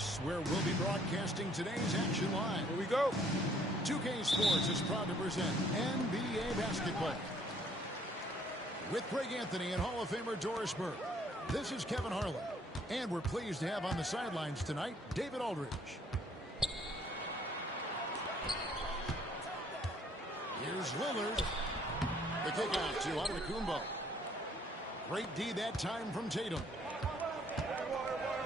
Phoenix, where we'll be broadcasting today's action live. Here we go. 2K Sports is proud to present NBA basketball. With Greg Anthony and Hall of Famer Doris Burke, this is Kevin Harlan. And we're pleased to have on the sidelines tonight, David Aldridge. Here's Lillard. The kick out to Antetokounmpo. Great D that time from Tatum.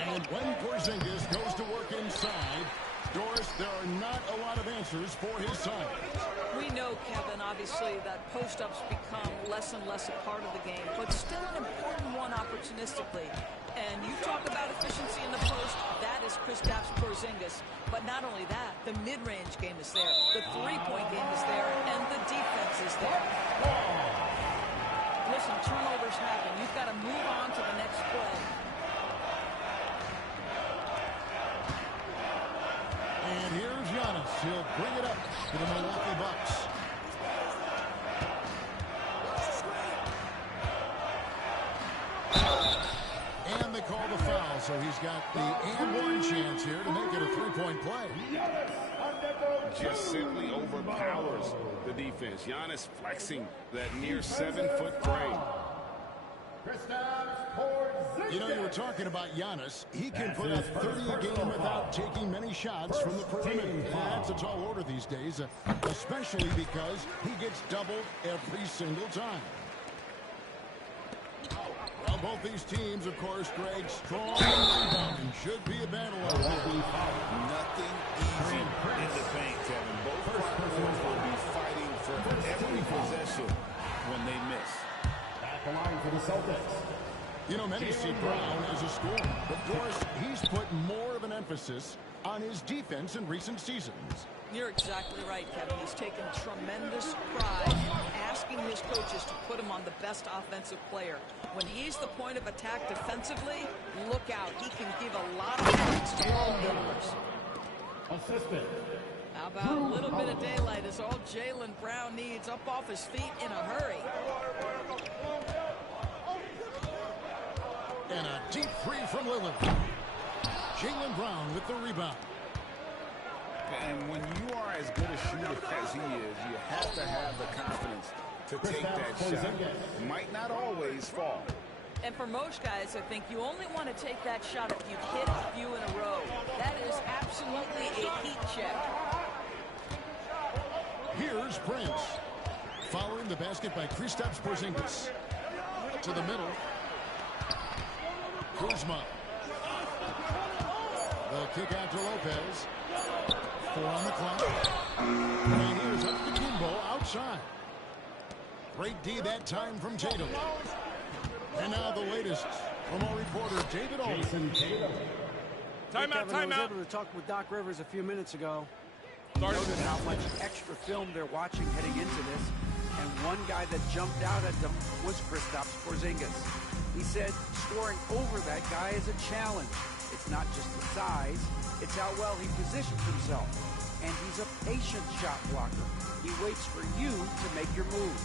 And when Porzingis goes to work inside, Doris, there are not a lot of answers for his side. We know, Kevin, obviously, that post-ups become less and less a part of the game, but still an important one opportunistically. And you talk about efficiency in the post, that is Kristaps Porzingis. But not only that, the mid-range game is there, the three-point game is there, and the defense is there. Listen, turnovers happen. You've got to move on to the next play. And here's Giannis. He'll bring it up to the Milwaukee Bucks. And they call the foul, so he's got the and one chance here to make it a three-point play. Just simply overpowers the defense. Giannis flexing that near 7-foot frame. You know, you were talking about Giannis. He can put up 30 a game without taking many shots from the perimeter. That's a tall order these days, especially because he gets doubled every single time. Well, both these teams, of course, Greg, strong and should be a battle out there. Nothing easy in the paint, Kevin. Both partners will be fighting for every possession when they miss. At the line for the Celtics. You know, many see Brown as a scorer, but Doris, he's put more of an emphasis on his defense in recent seasons. You're exactly right, Kevin. He's taken tremendous pride asking his coaches to put him on the best offensive player. When he's the point of attack defensively, look out. He can give a lot of points to all numbers. Assistant. How about a little bit of daylight is all Jaylen Brown needs, up off his feet in a hurry. And a deep three from Lillard. Jaylen Brown with the rebound. And when you are as good a shooter as he is, you have to have the confidence to take that shot. It might not always fall. And for most guys, I think you only want to take that shot if you've hit a few in a row. That is absolutely a heat check. Here's Prince. Following the basket by Kristaps Porzingis. To the middle. Kuzma. The kick out to Lopez. 4 on the clock. And here's Antetokounmpo outside. Great D that time from Tatum. And now the latest from our reporter, David Aldridge. Timeout, timeout. I was able to talk with Doc Rivers a few minutes ago. He noted how much extra film they're watching heading into this. And one guy that jumped out at them was Kristaps Porzingis. He said scoring over that guy is a challenge. It's not just the size, it's how well he positions himself. And he's a patient shot blocker. He waits for you to make your move.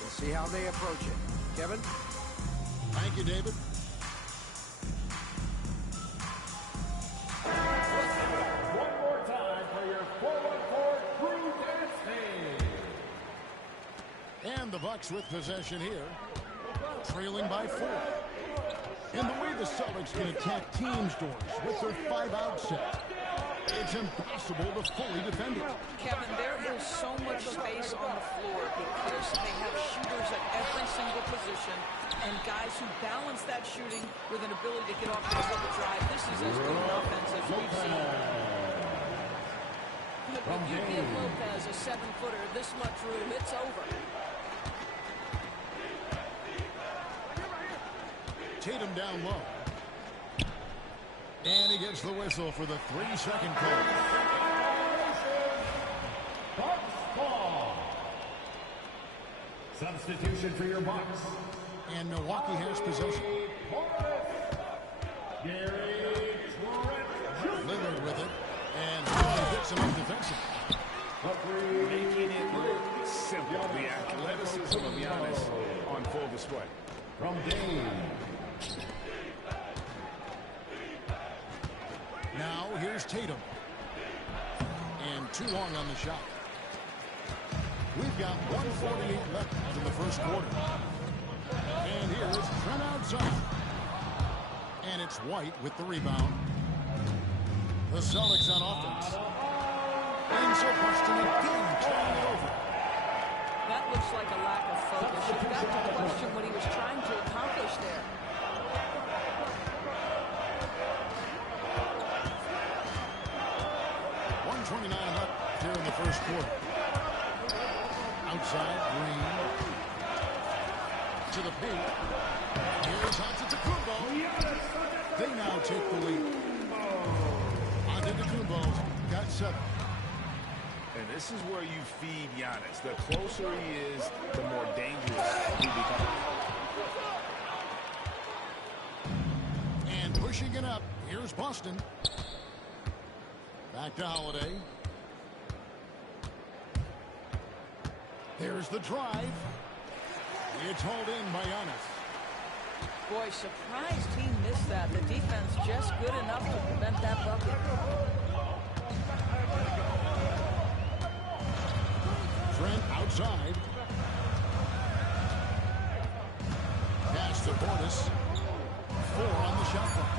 We'll see how they approach it. Kevin? Thank you, David. One more time for your 4-on-4 crew dance. And the Bucks with possession here. Trailing by 4. And the way the Celtics can attack teams, Doris, with their 5-out set, it's impossible to fully defend it. Kevin, there is so much space on the floor because they have shooters at every single position and guys who balance that shooting with an ability to get off the dribble drive. This is as good an offense as we've seen. If you give Lopez a 7-footer, this much room, it's over. Tatum down low. And he gets the whistle for the 3-second call. Bucks ball. Substitution for your Bucks. And Milwaukee has possession. Lillard with it. And he picks him up defensively. Making it look simple. The athleticism of Giannis on full display. From Dane. Now too long on the shot. We've got 1:48 left in the first quarter. And here's Trent outside. And it's White with the rebound. The Celtics on offense. And so Boston again trying it over. That looks like a lack of focus. You've got to question what he was trying to accomplish there. .29 left here in the first quarter. Outside, Green. To the paint. Here's Antetokounmpo. They now take the lead. Antetokounmpo's got 7. And this is where you feed Giannis. The closer he is, the more dangerous he becomes. And pushing it up, here's Boston. Back to Holiday. There's the drive. It's hauled in by Giannis. Boy, surprised he missed that. The defense just good enough to prevent that bucket. Trent outside. Pass to Portis. 4 on the shot clock.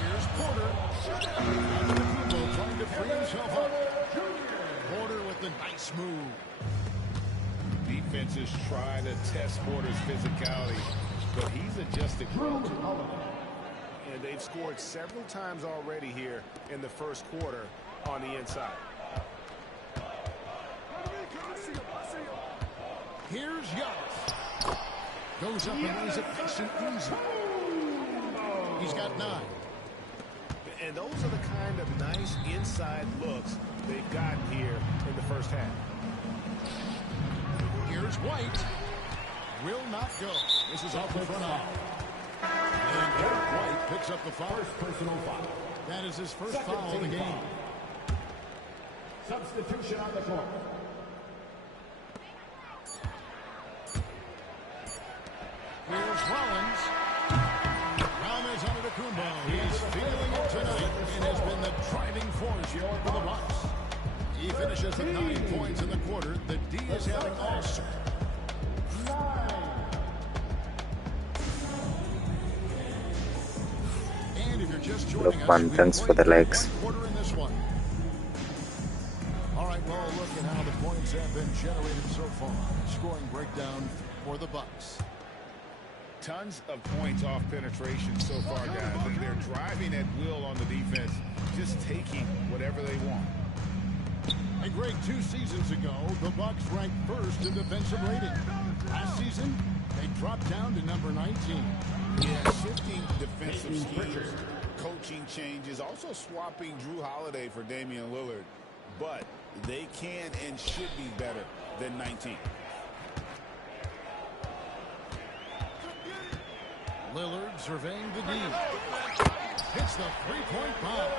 Here's Porter. Antetokounmpo trying to free himself up. Porter with the nice move. Defenses try to test Porter's physicality, but he's adjusted well to it. And they've scored several times already here in the first quarter on the inside. Here's Giannis. Goes up and lays it nice and easy. He's got 9. And those are the kind of nice inside looks they've gotten here in the first half. Here's White. Will not go. This is off the front eye. And Derek White picks up the foul. First personal foul. That is his first foul of the game. Substitution on the court. Here's Rollins. Ramos Antetokounmpo. He's feeling it tonight and has been the driving force for the Bucks. He finishes with 9 points in the quarter. The D is having all sorts. And if you're just joining us, thanks for the likes. Quarter in this one. All right, well, look at how the points have been generated so far. Scoring breakdown for the Bucks. Tons of points off penetration so far, guys. And they're driving at will on the defense, just taking whatever they want. And Greg, 2 seasons ago, the Bucks ranked first in defensive rating. Last season, they dropped down to number 19. Yeah, shifting defensive schemes, coaching changes, also swapping Drew Holiday for Damian Lillard. But they can and should be better than 19. Lillard surveying the D. Hits the 3-point bomb.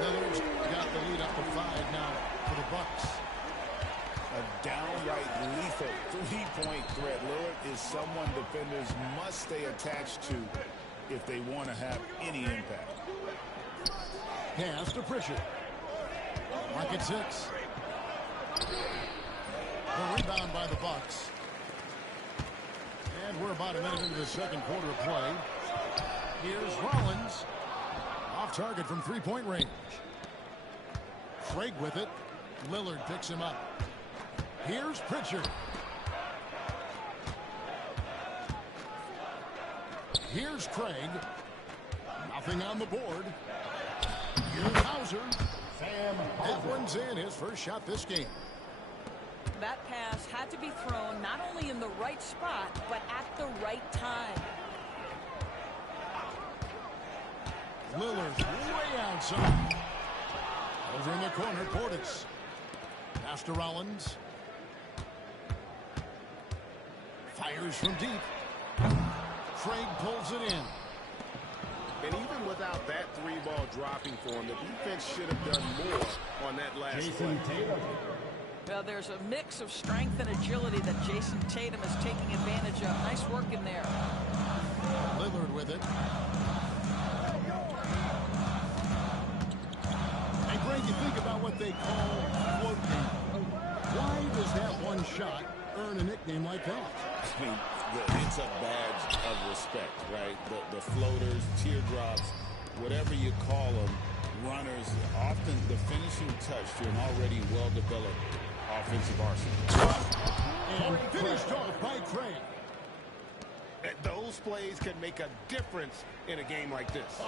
Lillard's got the lead up to 5 now for the Bucks. A downright lethal 3-point threat. Lillard is someone defenders must stay attached to if they want to have any impact. Pass to Pritchard. Pocket 6. The rebound by the Bucks. And we're about a minute into the second quarter of play. Here's Rollins. Off target from 3-point range. Craig with it. Lillard picks him up. Here's Pritchard. Here's Craig. Nothing on the board. Here's Hauser. That one's in, his first shot this game. That pass had to be thrown not only in the right spot, but at the right time. Lillard's way outside. Over in the corner, Portis. Pass to Rollins. Fires from deep. Craig pulls it in. And even without that 3-ball dropping for him, the defense should have done more on that last play. Well, there's a mix of strength and agility that Jason Tatum is taking advantage of. Nice work in there. Lillard with it. call float game. Why does that one shot earn a nickname like that? I mean, it's a badge of respect, right? The floaters, teardrops, whatever you call them, runners, often the finishing touch to an already well-developed offensive arsenal. And finished off by Craig. Those plays can make a difference in a game like this.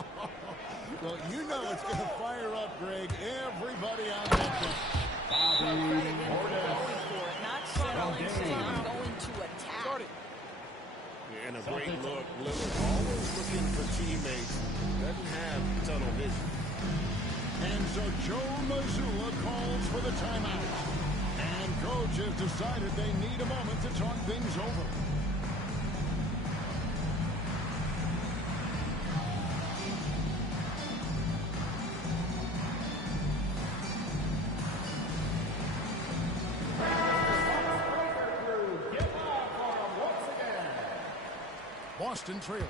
Well, you know it's going to fire up, Greg. Everybody on that bench. Credit him for going for it, not settling, saying I'm going to attack. And a great look. Lillard always looking for teammates. Doesn't have tunnel vision. And so Joe Mazzulla calls for the timeout. And coach has decided they need a moment to talk things over. Boston trailing.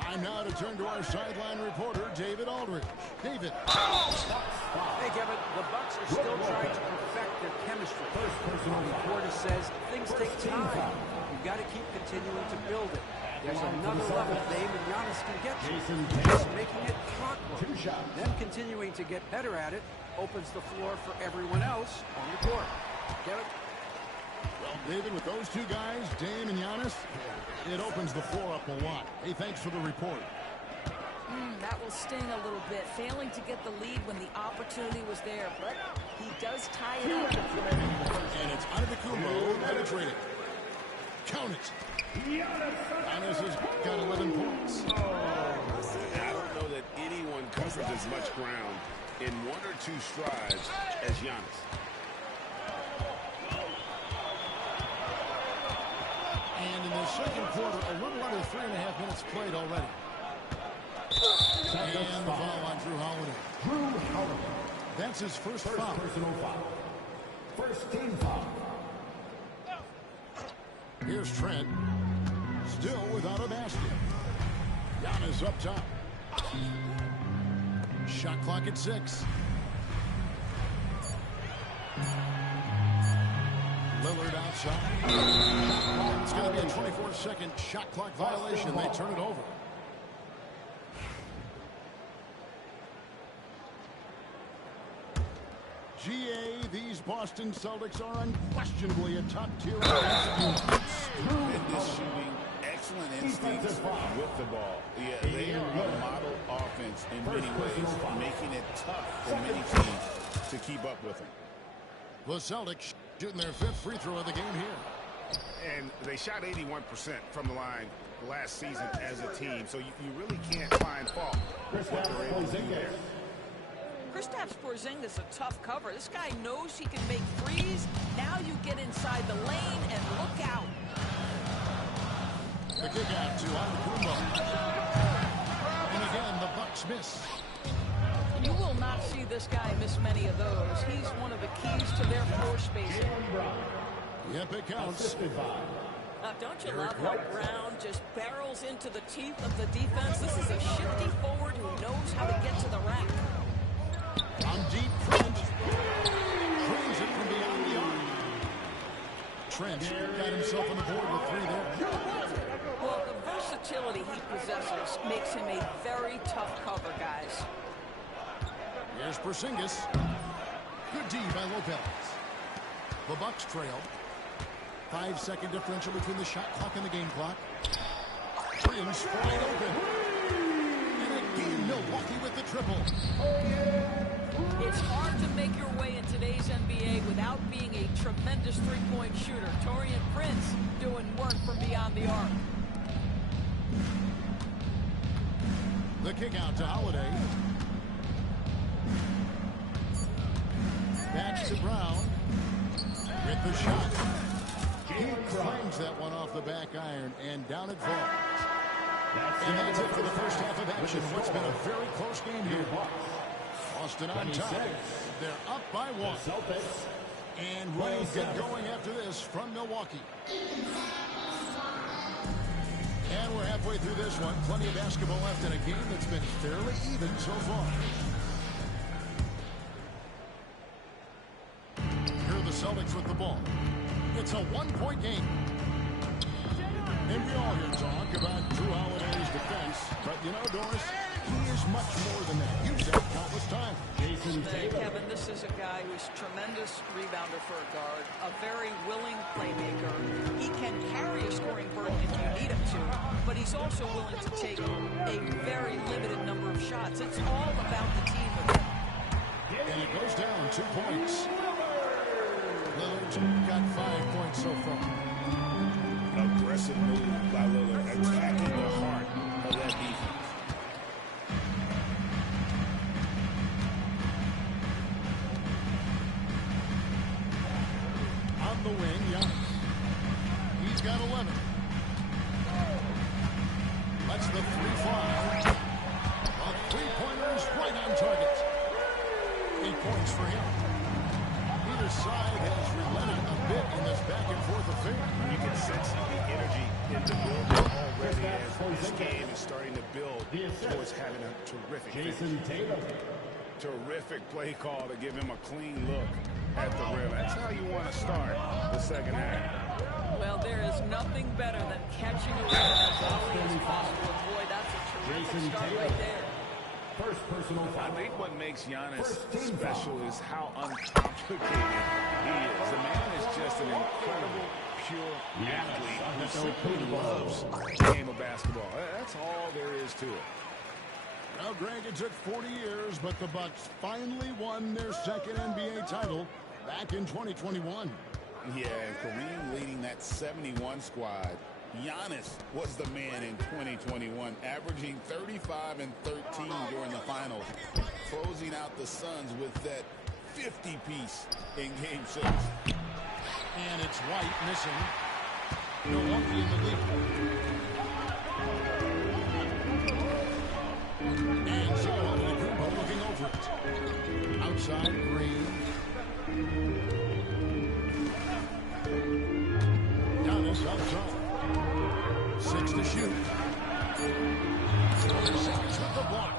Time now to turn to our sideline reporter, David Aldridge. David. Hey, Kevin, the Bucks are still trying to perfect their chemistry. Porter says things take time. You've got to keep continuing to build it. There's another level Dame and Giannis can get to. Just making it clockwork. Them continuing to get better at it opens the floor for everyone else on the court. Kevin? Well, David, with those two guys, Dame and Giannis, it opens the floor up a lot. Hey, thanks for the report. That will sting a little bit. Failing to get the lead when the opportunity was there, but he does tie it up. And it's Antetokounmpo penetrating. Count it. Giannis has got 11 points. I don't know that anyone covers as much ground in one or two strides as Giannis. And in the second quarter, a little under 3.5 minutes played already. And the foul on Drew Holiday. That's his first foul. Personal foul. First team foul. Here's Trent. Still without a basket. Giannis up top. Shot clock at 6. Lillard outside. It's going to be a 24-second shot clock violation. They turn it over. GA, these Boston Celtics are unquestionably a top-tier. Tremendous shooting, excellent instincts with the ball. Yeah, they are a model offense in many ways, making it tough for many teams to keep up with them. The Celtics shooting their 5th free throw of the game here. And they shot 81% from the line last season as a team, so you really can't find fault with what they're able to do there. Kristaps Porzingis a tough cover. This guy knows he can make threes. Now you get inside the lane and look out. The kick out to Antetokounmpo. And again, the Bucks miss. You will not see this guy miss many of those. He's one of the keys to their floor spacing. Yep, it counts. Don't you love how Brown just barrels into the teeth of the defense? This is a shifty forward who knows how to get to the rack. On deep, Trent. Brings it from beyond the arc. Trent got himself on the board with 3 there. Well, the versatility he possesses makes him a very tough cover, guys. Here's Porzingis. Good D by Lopez. The Bucks trail. 5-second differential between the shot clock and the game clock. Prince wide open. And again, Milwaukee with the triple. It's hard to make your way in today's NBA without being a tremendous three-point shooter. Taurean Prince doing work from beyond the arc. The kick out to Holiday. Back to Brown. With the shot. He claims that one off the back iron, and down it falls. And that's it for the first half of action. What's been a very close game here. Boston on top. They're up by 1. And we'll get going after this from Milwaukee. And we're halfway through this one. Plenty of basketball left in a game that's been fairly even so far. Celtics with the ball. It's a one-point game. And we all hear talk about Drew Holiday's defense. But, you know, Doris, he is much more than that. You've said it countless times. Kevin, this is a guy who's tremendous rebounder for a guard, a very willing playmaker. He can carry a scoring burden if you need him to, but he's also willing to take a very limited number of shots. It's all about the team with him. And it goes down 2 points. Lillard's got 5 points so far. Aggressive move by Lillard, attacking the heart of that defense. On the wing, Giannis. He's got 11. Lets the three fly. A three-pointer's right on target. 8 points for him. Either side has relented a bit in this back-and-forth affair. You can sense the energy in the building already as this game is starting to build towards having a terrific finish. Terrific play call to give him a clean look at the rim. That's how you want to start the second half. Well, there is nothing better than catching a rebound as early as possible. And boy, that's a terrific start right there. First personal foul. I think what makes Giannis special is how uncomplicated he is. The man is just an incredible, pure athlete who simply loves the game of basketball. That's all there is to it. Now, Greg, it took 40 years, but the Bucks finally won their second NBA title back in 2021. Yeah, and Kareem leading that 71 squad. Giannis was the man in 2021, averaging 35 and 13 during the finals, closing out the Suns with that 50-piece in Game 6. And it's White missing. Milwaukee in the lead. And so Antetokounmpo looking over it. Outside, Green. Giannis outside. 6 to shoot. Porzingis with the block.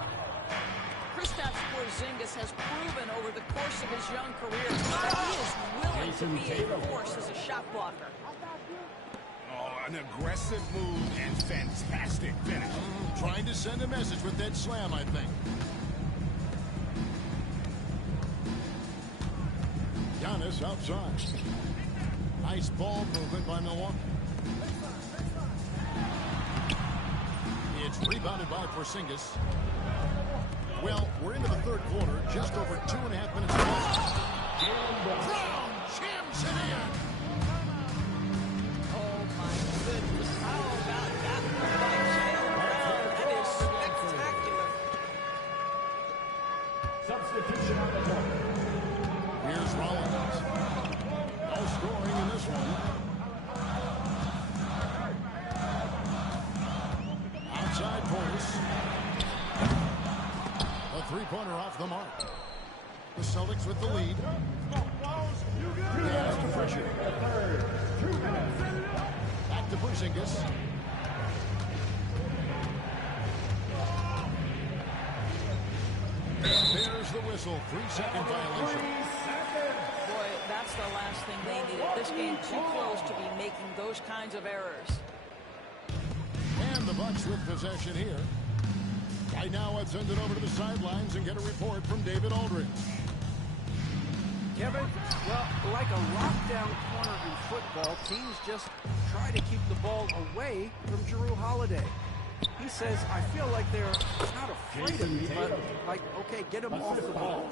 Kristaps Porzingis has proven over the course of his young career that he is willing to be a force as a shot blocker. Oh, an aggressive move and fantastic finish. Trying to send a message with that slam, I think. Giannis outside. Nice ball movement by Milwaukee. It's rebounded by Porzingis. Well, we're into the third quarter, just over 2.5 minutes left. Brown jams it in. Oh, my goodness. How about that by Jaylen Brown? That is spectacular. Substitution on the court. Here's Rollins. No scoring in this one. Outside Portis. A three-pointer off the mark. The Celtics with the lead. There's the pressure. Back to Porzingis. There's the whistle. 3-second violation. Boy, that's the last thing they needed. This game too close to be making those kinds of errors. And the Bucks with possession here. Right now, let's send it over to the sidelines and get a report from David Aldridge. Kevin, well, like a lockdown corner in football, teams just try to keep the ball away from Jrue Holiday. He says, I feel like they're not afraid of me, but like, okay, get him off the ball.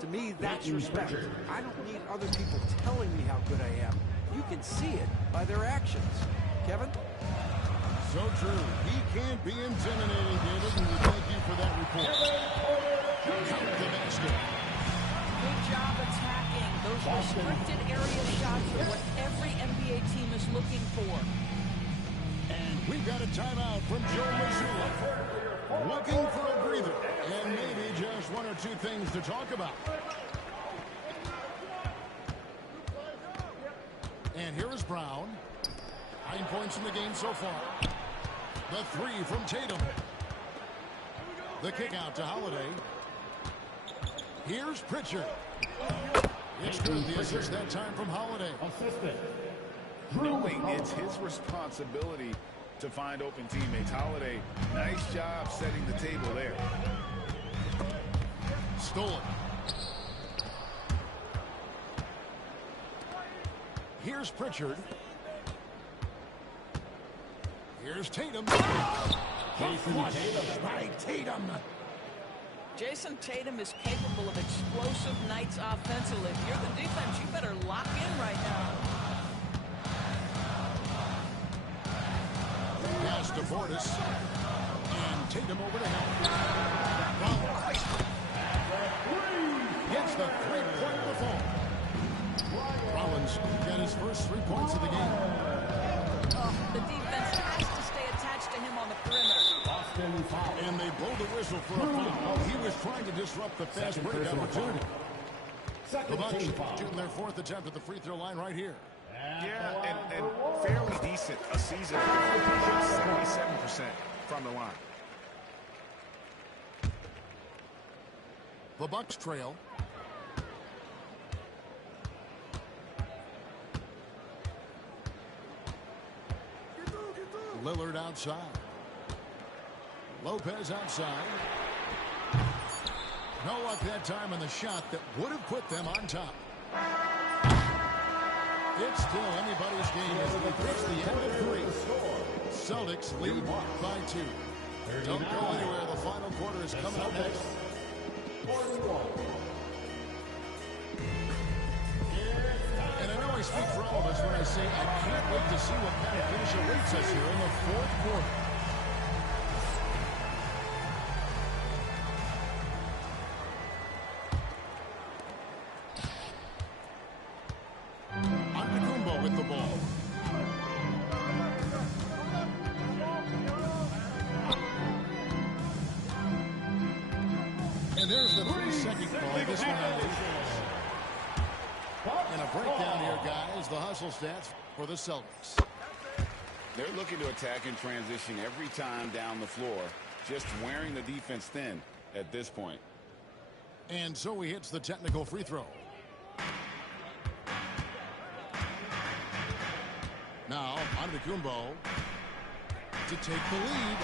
To me, that's respect. I don't need other people telling me how good I am. You can see it by their actions. Kevin? So true. He can't be intimidating, David, and we thank you for that report. Count the basket. Good job attacking. Those restricted area shots are what every NBA team is looking for. And we've got a timeout from Joe Mazzulla. Looking for a breather. And maybe just one or two things to talk about. And here is Brown. 9 points in the game so far. The three from Tatum. The kick out to Holiday. Here's Pritchard. It's good. The assist that time from Holiday. Knowing it's his responsibility to find open teammates. Holiday, nice job setting the table there. Stolen. Here's Pritchard. Here's Tatum. Jason Tatum is capable of explosive nights offensively. If you're the defense, you better lock in right now. Pass to Portis. And Tatum over to him. Gets the three-point before. Rollins got his first 3 points of the game. The defense has to stay attached to him on the perimeter. And they blow the whistle for a foul. He was trying to disrupt the fast break opportunity. The Bucks shooting their 4th attempt at the free throw line right here. Yeah, and fairly decent. A season 77% from the line. The Bucks trail. Lillard outside. Lopez outside. No luck that time on the shot that would have put them on top. It's still anybody's game as we reach the end of 3. Celtics lead by 2. Don't go anywhere. The final quarter is coming up next. And I know I speak for all of us when I say I can't wait to see what kind of finish awaits us here in the 4th quarter. Antetokounmpo with the ball. And there's the 3-second call. This one on defense. And a breakdown here, guys. The hustle stats for the Celtics. They're looking to attack in transition every time down the floor. Just wearing the defense thin at this point. And so he hits the technical free throw. Now, Antetokounmpo to take the lead.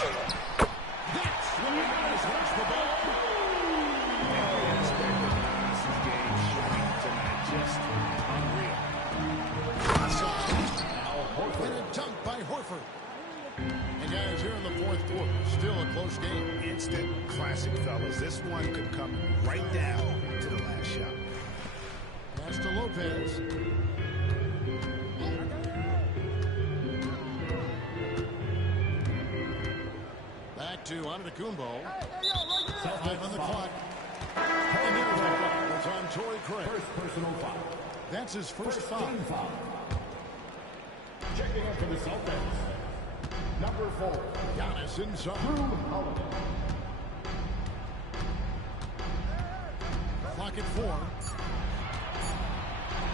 That's when Giannis hits the ball. Just unreal. And a dunk by Horford. And guys, here in the 4th quarter, still a close game. Instant classic, fellas. This one could come right down to the last shot. Pass to Lopez. Back to Antetokounmpo. 5 on the clock. And there's the foul. It's on Torrey Craig. First personal foul. That's his first foul. Checking in for the Celtics. Number 4. Giannis inside. Clock at 4.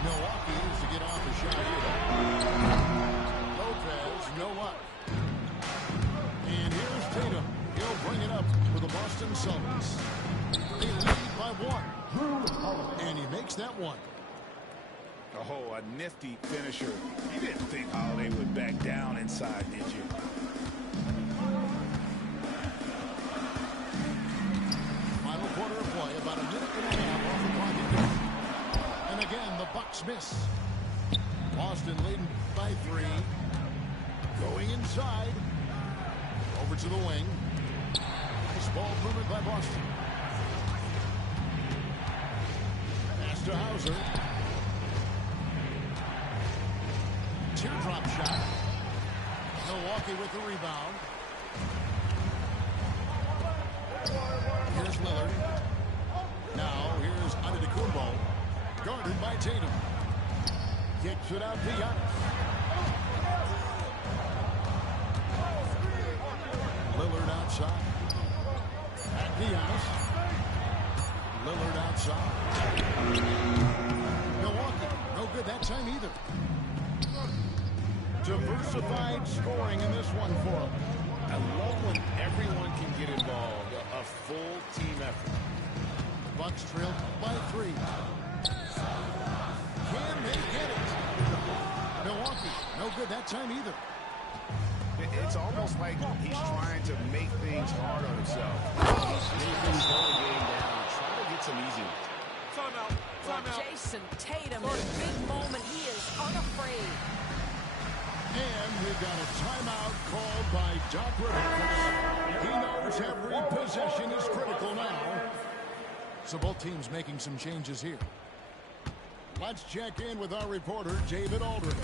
Milwaukee needs to get off the shot here. Lopez, no luck. And here's Tatum. He'll bring it up for the Boston Celtics. They lead by 1. And he makes that one. Oh, a nifty finisher. You didn't think Holiday would back down inside, did you? Final quarter of play, about a minute and a half off the clock again. And again, the Bucks miss. Boston leading by 3. Going inside. Over to the wing. Nice ball movement by Boston. Pass to Hauser. Teardrop shot. Milwaukee with the rebound. Here's Lillard. Now here's Antetokounmpo. Guarded by Tatum. Kicks it out to Giannis. Lillard outside. Back to Giannis. Lillard outside. Milwaukee, no good that time either. Diversified scoring in this one for him. I love when everyone can get involved. A full team effort. Bucks trail by 3. Can they get it? Milwaukee, no good that time either. It's almost like he's trying to make things hard on himself. He's just trying to slow the game down, try to get some easy ones. Timeout. Timeout. Jason Tatum, in a big moment, he is unafraid. And we've got a timeout called by Doc Rivers. He knows every possession is critical now. So both teams making some changes here. Let's check in with our reporter, David Aldridge.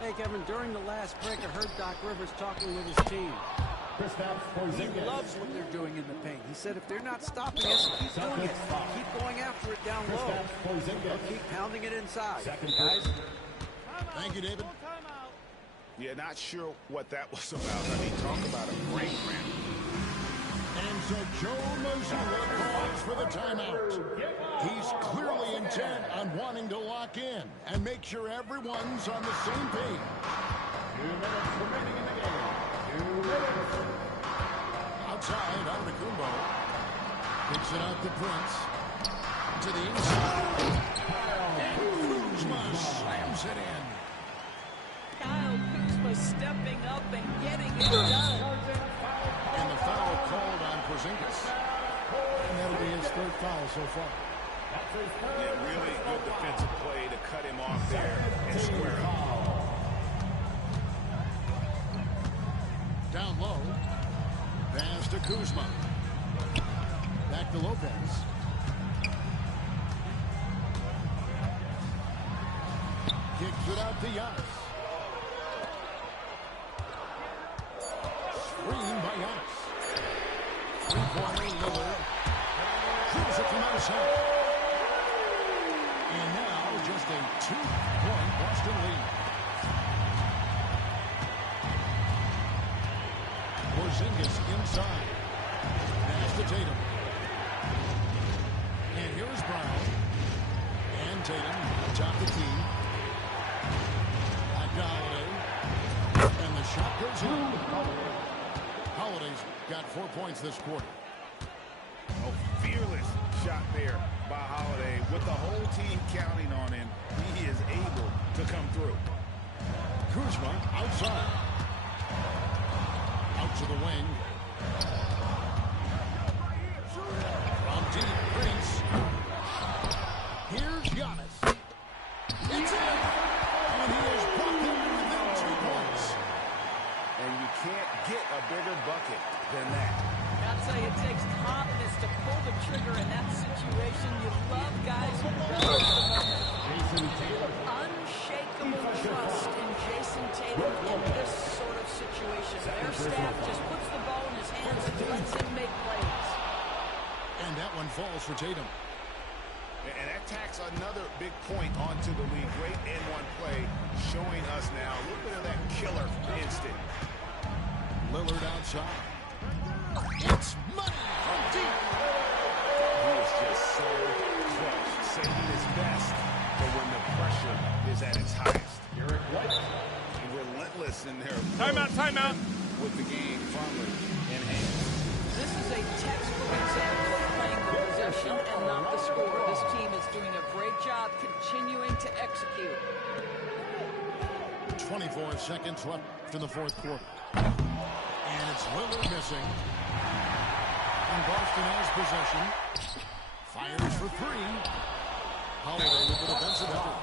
Hey, Kevin, during the last break, I heard Doc Rivers talking with his team. He loves what they're doing in the paint. He said if they're not stopping us, keep doing it. Keep going after it down low. Keep pounding it inside, guys. Thank you, David. Yeah, not sure what that was about. I mean, talk about a brain cramp. And so Joe Mazzulla calls for the timeout. He's clearly intent on wanting to lock in and make sure everyone's on the same page. 2 minutes remaining in the game. 2 minutes. Outside, Antetokounmpo picks it out to Prince. To the inside. And Kuzma slams it in. Kyle Kuzma stepping up and getting it done. And the foul called on Porzingis. And that'll be his third foul so far. Yeah, really good defensive play to cut him off there and square him. Down low. Pass to Kuzma. Back to Lopez. Kicks it out to Giannis. Screen by Giannis. Three-pointer Lillard. Drills it from outside. And now just a 2-point Boston lead. Porzingis inside. Pass to Tatum. And here's Brown. And Tatum atop the key. Back to Holiday. And the shot goes in. Holiday's got 4 points this quarter. Oh, fearless shot there by Holiday. With the whole team counting on him, he is able to come through. Kuzma outside. Out to the wing. From deep, Prince. Here's Giannis. It's in. And he has brought them within 2 points. And you can't get a bigger bucket than that. I'll tell you, it takes confidence to pull the trigger in that situation. You love guys who relish the moment. Unshakable trust in Jason Tatum in this sort of situation. Their staff just puts the ball in his hands and lets him make plays. And that one falls for Tatum. And that tacks another big point onto the league. Great N1 play, showing us now a little bit of that killer instinct. Lillard outside. It's money from deep. He is just so close, saving his best for when the pressure is at its highest. Relentless in their Timeout. with the game firmly in hand. This is a textbook example of playing the possession and not the score. This team is doing a great job continuing to execute. 24 seconds left in the fourth quarter. And it's Lillard missing. And Boston has possession. Fires for three. Holiday with the defensive effort.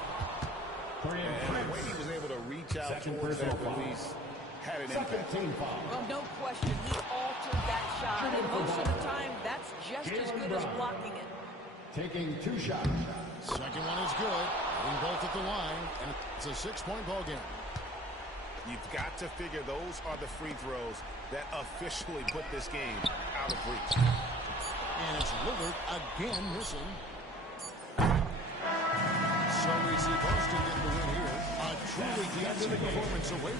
And the way he was able to reach out towards that release had an impact. Well, no question, he altered that shot. And most of the time, that's just as good as blocking it. Taking 2 shots. Second one is good. Hitting both at the line. And it's a 6-point ball game. You've got to figure those are the free throws that officially put this game out of reach. And it's Lillard again missing. So we see Boston get the win here. A truly decent performance away.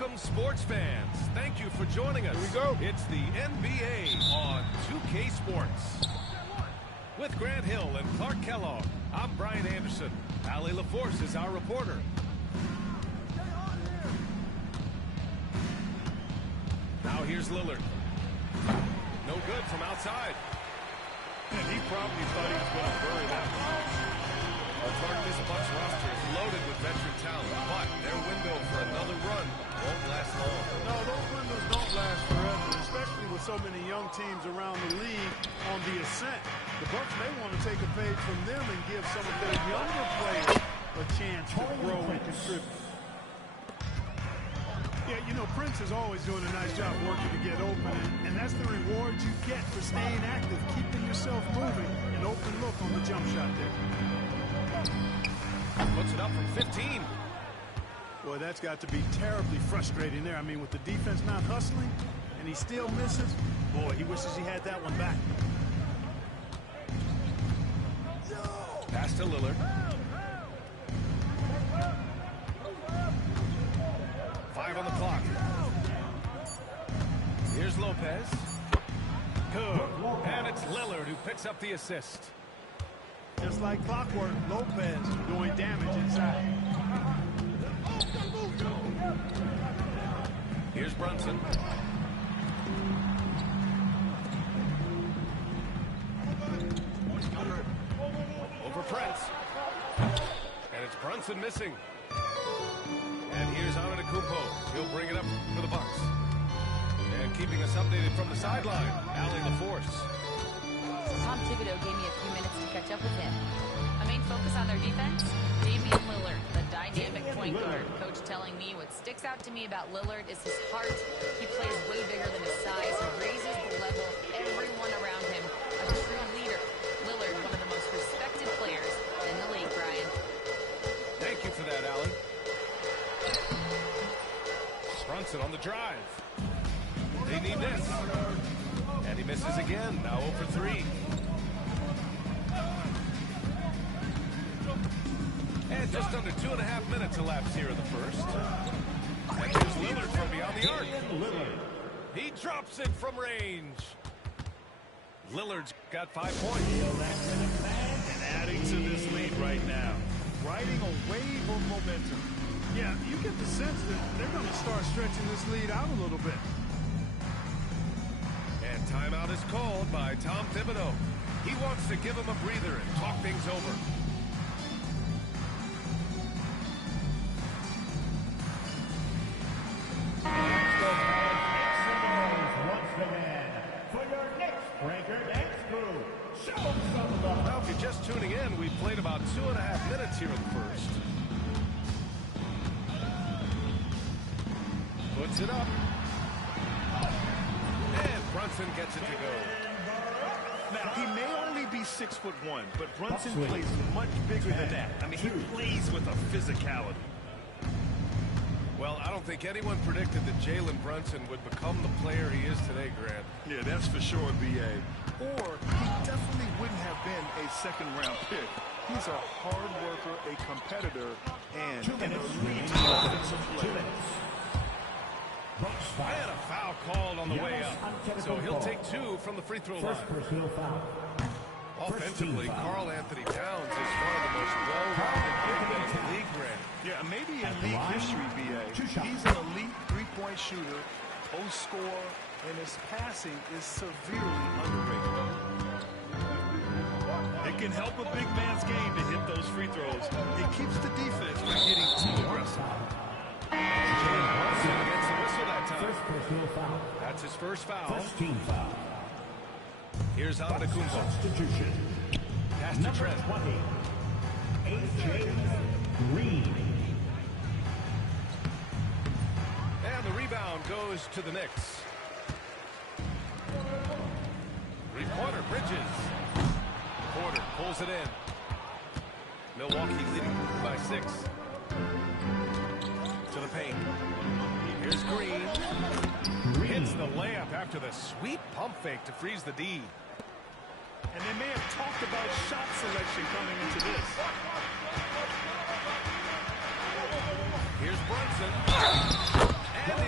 Welcome, sports fans. Thank you for joining us. Here we go. It's the NBA on 2K Sports. With Grant Hill and Clark Kellogg, I'm Brian Anderson. Allie LaForce is our reporter. Now here's Lillard. No good from outside. And he probably thought he was going to bury that one. This Bucks roster is loaded with veteran talent, but their window for another run won't last long. No, those windows don't last forever, especially with so many young teams around the league on the ascent. The Bucks may want to take a page from them and give some of their younger players a chance to grow and contribute. Yeah, you know, Prince is always doing a nice job working to get open, and that's the reward you get for staying active, keeping yourself moving, an open look on the jump shot there. Puts it up from 15. Boy, that's got to be terribly frustrating there. I mean, with the defense not hustling, and he still misses, boy, he wishes he had that one back. Pass to Lillard. 5 on the clock. Here's Lopez. Good. And it's Lillard who picks up the assist. Just like clockwork, Lopez doing damage inside. Here's Brunson. Over Prince. And it's Brunson missing. And here's Antetokounmpo. He'll bring it up for the Bucks. And keeping us updated from the sideline, Allie LaForce. Tom Thibodeau gave me a few minutes to catch up with him. A main focus on their defense, Damian Lillard, the dynamic point guard. Coach telling me what sticks out to me about Lillard is his heart. He plays way bigger than his size and raises the level of everyone around him. A true leader. Lillard, one of the most respected players in the league, Brian. Thank you for that, Allie. Brunson on the drive. They need this. And he misses again. Now 0 for 3. And just under 2.5 minutes elapsed here in the first. And here's Lillard from beyond the arc. He drops it from range. Lillard's got 5 points. And adding to this lead right now. Riding a wave of momentum. Yeah, you get the sense that they're going to start stretching this lead out a little bit. And timeout is called by Tom Thibodeau. He wants to give him a breather and talk things over. Now, if you're just tuning in, we've played about 2.5 minutes here in the first. Puts it up. And Brunson gets it to go. Now, he may only be 6'1", but Brunson plays much bigger than that. I mean, he plays with a physicality. Well, I don't think anyone predicted that Jalen Brunson would become the player he is today, Grant. Yeah, that's for sure, B.A. Or he definitely wouldn't have been a second-round pick. He's a hard worker, a competitor, and an elite offensive player. And a foul called on the way up. So he'll take 2 from the free throw line. Offensively, Karl Anthony Towns is one of the most well-rounded big men in the league, Grant. Yeah, maybe in league history, B.A. He's an elite three-point shooter, post scorer, and his passing is severely underrated. It can help a big man's game to hit those free throws. It keeps the defense from getting too aggressive. Brunson gets the whistle that time. That's his first foul. Team foul. Here's Antetokounmpo. Substitution. Pass to Trent. 20. A.J. Green. And the rebound goes to the Knicks. Three-pointer, Bridges. Porter pulls it in. Milwaukee leading by 6. To the paint. Here's Green. Hits the layup after the sweet pump fake to freeze the D. And they may have talked about shot selection coming into this. Here's Brunson. And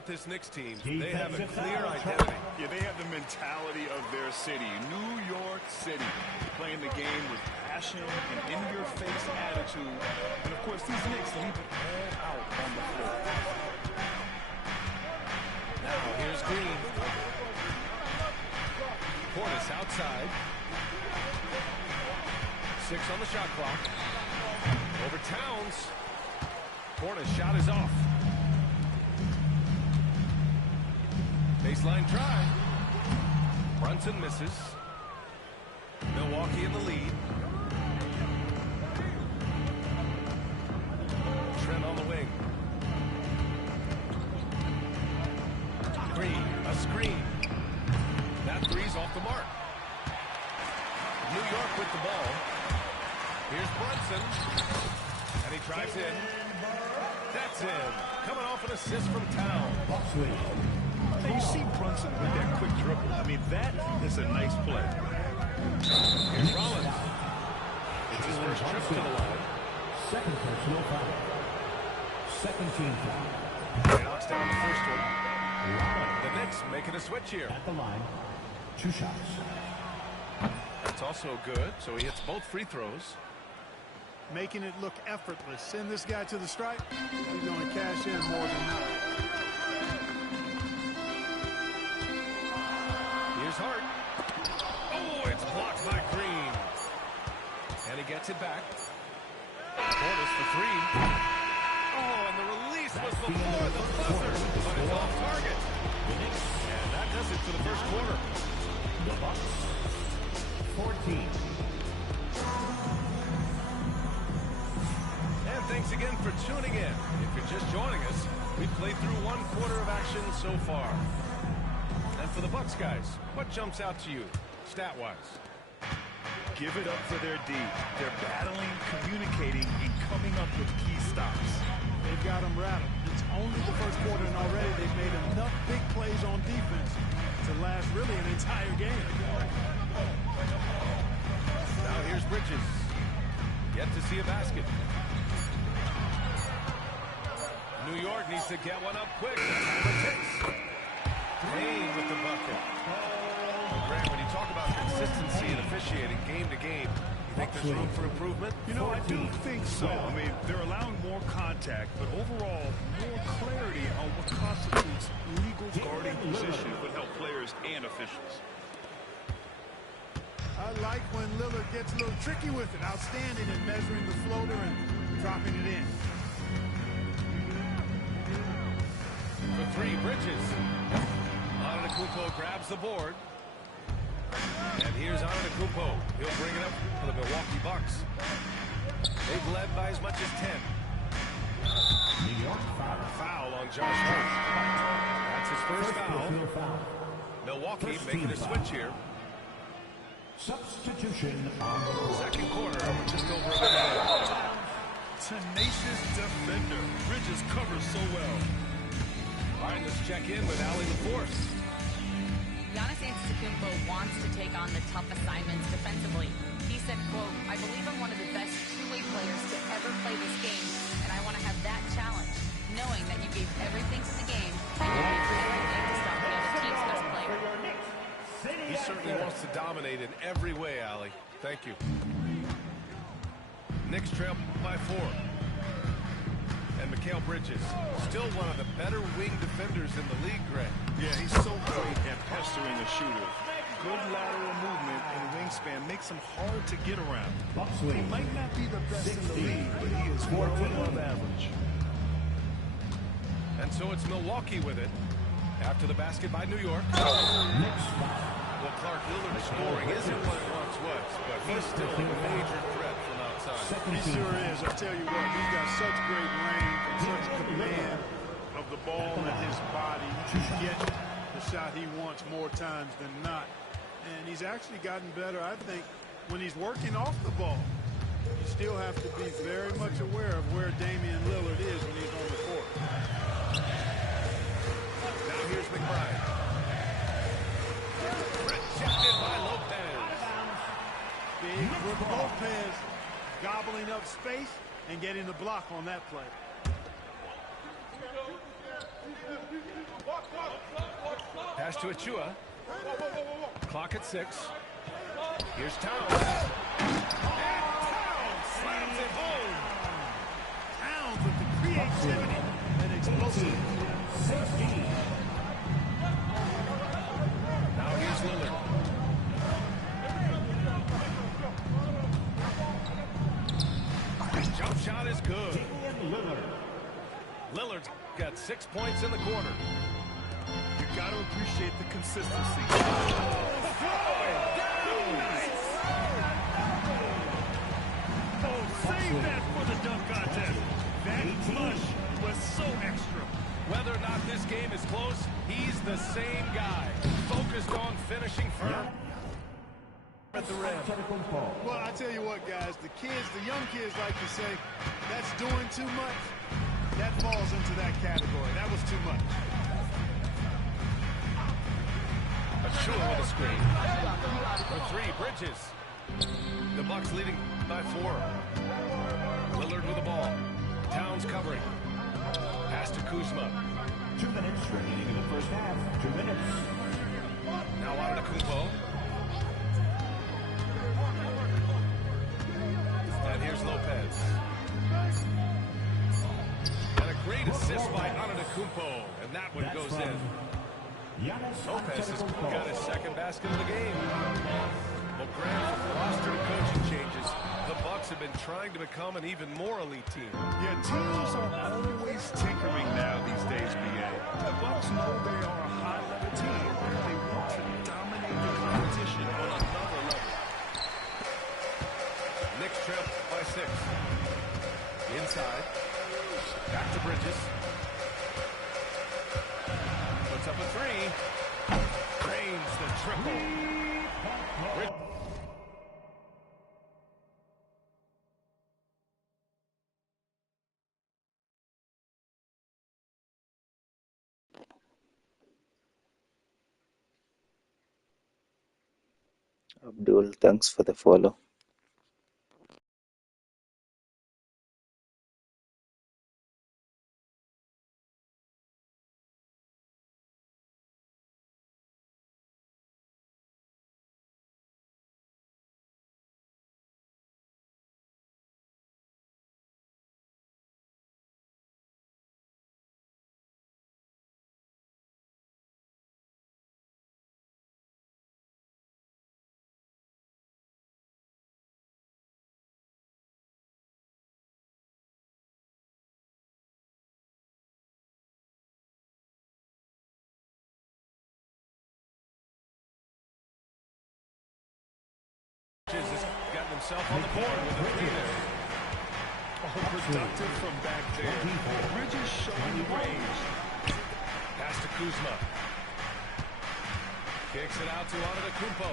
about this Knicks team, they have a clear identity. Yeah, they have the mentality of their city, New York City, playing the game with passion and in-your-face attitude. And, of course, these Knicks leave it all out on the floor. Now, here's Green. Portis outside. 6 on the shot clock. Over Towns. Portis' shot is off. Baseline try. Brunson misses. Milwaukee in the lead. Trent on the wing. Green, a screen. That three's off the mark. New York with the ball. Here's Brunson. And he drives in. That's in. Coming off an assist from Town. And you see Brunson with that quick dribble. I mean, that is a nice play. Here's Rollins. It's his first trip to the line. Second personal foul. Second team foul. He knocks down the first one. The Knicks making a switch here. At the line, 2 shots. That's also good, so he hits both free throws. Making it look effortless. Send this guy to the stripe. He's going to cash in more than that. Here's Hart. Oh, it's blocked by Green. And he gets it back. Portis for 3. Oh, and the release was before the buzzer, but it's off target. And that does it for the first quarter. The Bucks, 14. And thanks again for tuning in. If you're just joining us, we've played through 1 quarter of action so far. And for the Bucks guys, what jumps out to you, stat-wise? Give it up for their D. They're battling, communicating, and coming up with key stops. They've got them rattled. It's only the first quarter, and already they've made enough big plays on defense to last really an entire game. Now here's Bridges. Yet to see a basket. New York needs to get one up quick. Payne with the bucket. Grant, when you talk about consistency and officiating game to game, you think there's room for improvement? You know, I do think so. I mean, they're allowing more contact, but overall, more clarity on what constitutes legal guarding position would help players and officials. I like when Lillard gets a little tricky with it. Outstanding in measuring the floater and dropping it in. For 3, Bridges. Antetokounmpo grabs the board. And here's Antetokounmpo. He'll bring it up for the Milwaukee Bucks. They've led by as much as 10. New York Foul on Josh Hart. That's his first foul. Milwaukee making a switch here. Substitution on the court. Second quarter, just over a minute. Tenacious defender. Bridges covers so well. All right, let's check in with Allie LaForce. Giannis Antetokounmpo wants to take on the tough assignments defensively. He said, quote, "I believe I'm one of the best two-way players to ever play this game, and I want to have that challenge, knowing that you gave everything to the game and you gave everything to stop the other team's best player." He certainly wants to dominate in every way, Allie. Thank you. Knicks trail by 4. And Mikal Bridges, still one of the better wing defenders in the league, Grant. Yeah, he's so great at pestering the shooter. Good lateral movement and wingspan makes him hard to get around. He might not be the best in the league, but he is well above average. And so it's Milwaukee with it. After the basket by New York. Well, Clark, Lillard's scoring isn't what it once was, but he's still a major threat from outside. He sure is. I tell you what, he's got such great range and such command of the ball and his body to get the shot he wants more times than not. And he's actually gotten better, I think, when he's working off the ball. You still have to be very much aware of where Damian Lillard is when he's on the court. Now here's McBride. Rejected by Lopez. Big Brook Lopez gobbling up space and getting the block on that play. Pass to Achua. Clock at 6. Here's Towns. And Towns slams it home. Towns with the creativity and explosive. Now here's Lillard. His jump shot is good. Lillard's got 6 points in the quarter. You got to appreciate the consistency. Oh, save that for the dunk contest. That flush was so extra. Whether or not this game is close, he's the same guy. Focused on finishing firm at the rim. Well, I tell you what, guys, the young kids like to say, that's doing too much. That falls into that category. That was too much. Achua with a screen. For 3, Bridges. The Bucks leading by 4. Lillard with the ball. Towns covering. Pass to Kuzma. 2 minutes remaining in the first half. 2 minutes. Now out to Kumpo. And here's Lopez. And a great assist by Antetokounmpo, and that one goes in. Lopez has got his second basket of the game. Well, Grant, from roster to coaching changes, the Bucks have been trying to become an even more elite team. Yeah, teams are always tinkering now these days, B.A. The Bucks know they are a high-level team. They want to dominate the competition on another level. Knicks trail by 6. Inside. Back to Bridges. Puts up a 3. Drains the triple. Abdul, thanks for the follow. Has gotten himself on the board with a 3 there. Oh, productive from back there. Bridges showing range. Pass to Kuzma. Kicks it out to Antetokounmpo.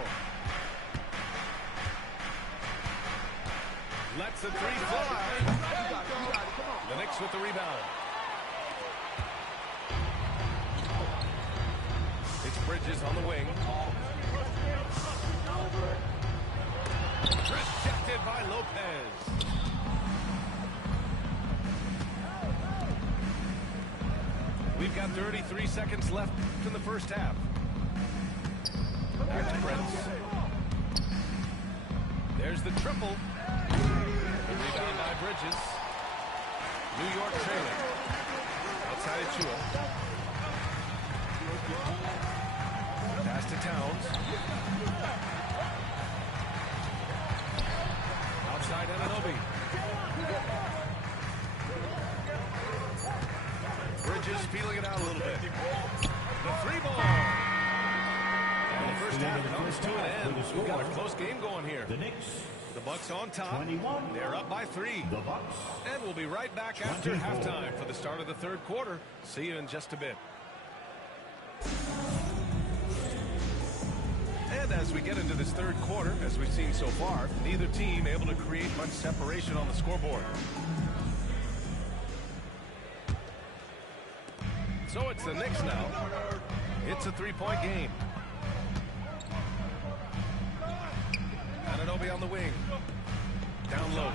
Lets the 3 fly. The Knicks with the rebound. It's Bridges on the wing. Rejected by Lopez. We've got 33 seconds left in the first half. Back to Prince. There's the triple. Rebound by Bridges. New York trailing. Outside Achua. Pass to Towns. Outside Anunoby. Bridges feeling it out a little bit. The 3 ball. And the first half comes to an end. We've got a close game going here. The Bucks on top. They're up by 3. And we'll be right back after halftime for the start of the third quarter. See you in just a bit. And as we get into this third quarter, as we've seen so far, neither team able to create much separation on the scoreboard. So it's the Knicks now. It's a 3-point game. Anunoby on the wing. Down low.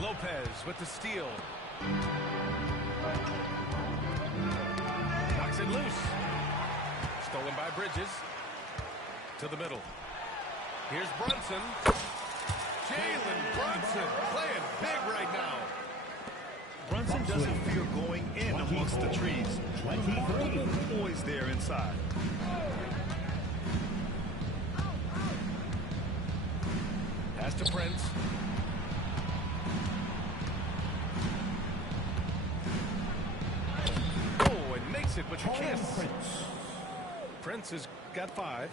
Lopez with the steal. Gets it loose. Stolen by Bridges. To the middle. Here's Brunson. Jalen Brunson playing big right now. Brunson doesn't fear going in amongst the trees. Poise there inside. Pass to Prince. Oh, and makes it, but you can't. Prince has got 5.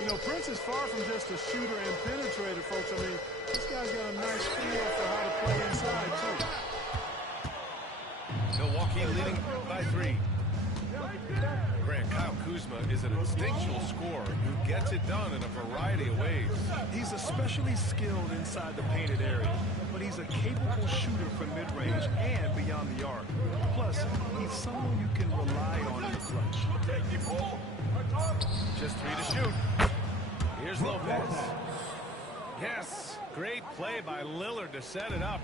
You know, Prince is far from just a shooter and penetrator, folks. I mean, this guy's got a nice feel for how to play inside, too. Milwaukee leading by 3. Grant, Kyle Kuzma is an instinctual scorer who gets it done in a variety of ways. He's especially skilled inside the painted area, but he's a capable shooter from mid-range and beyond the arc. Plus, he's someone you can rely on in the clutch. Just 3 to shoot. Here's Lopez. Yes, great play by Lillard to set it up.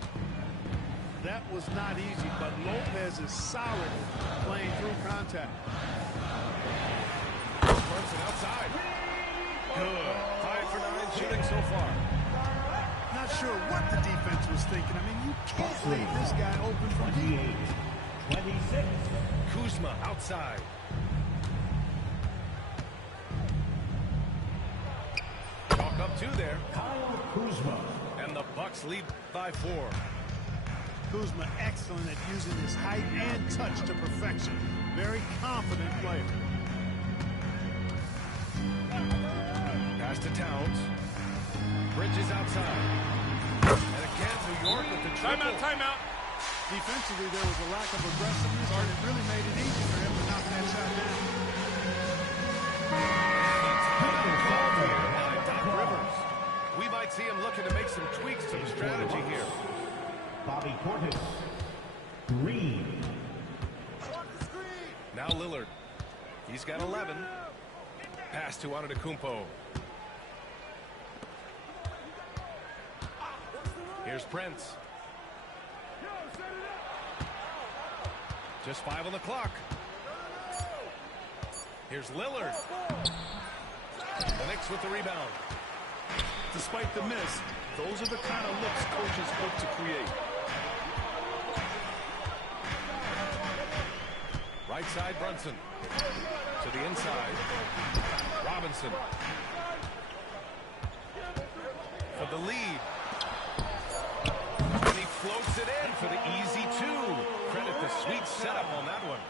That was not easy, but Lopez is solid playing through contact. Brunson outside. Good. 5 for 9 shooting so far. Not sure what the defense was thinking. I mean, you can't leave this guy open from deep. 26. Kuzma outside. Chalk up 2 there. Kyle Kuzma. And the Bucks lead by 4. Kuzma excellent at using his height and touch to perfection. Very confident player. Pass to Towns. Bridges outside. And again, New York with the triple. Timeout. Defensively, there was a lack of aggressiveness, and it really made it easy for him to knock that shot down. By Doc Rivers. We might see him looking to make some tweaks to the strategy here. Bobby Portis. Green. Now Lillard. He's got 11. Pass to Antetokounmpo. Here's Prince. Just 5 on the clock. Here's Lillard. The Knicks with the rebound. Despite the miss, those are the kind of looks coaches hope to create. Right side, Brunson. To the inside. Robinson. For the lead. And he floats it in for the easy 2. Credit the sweet setup on that one.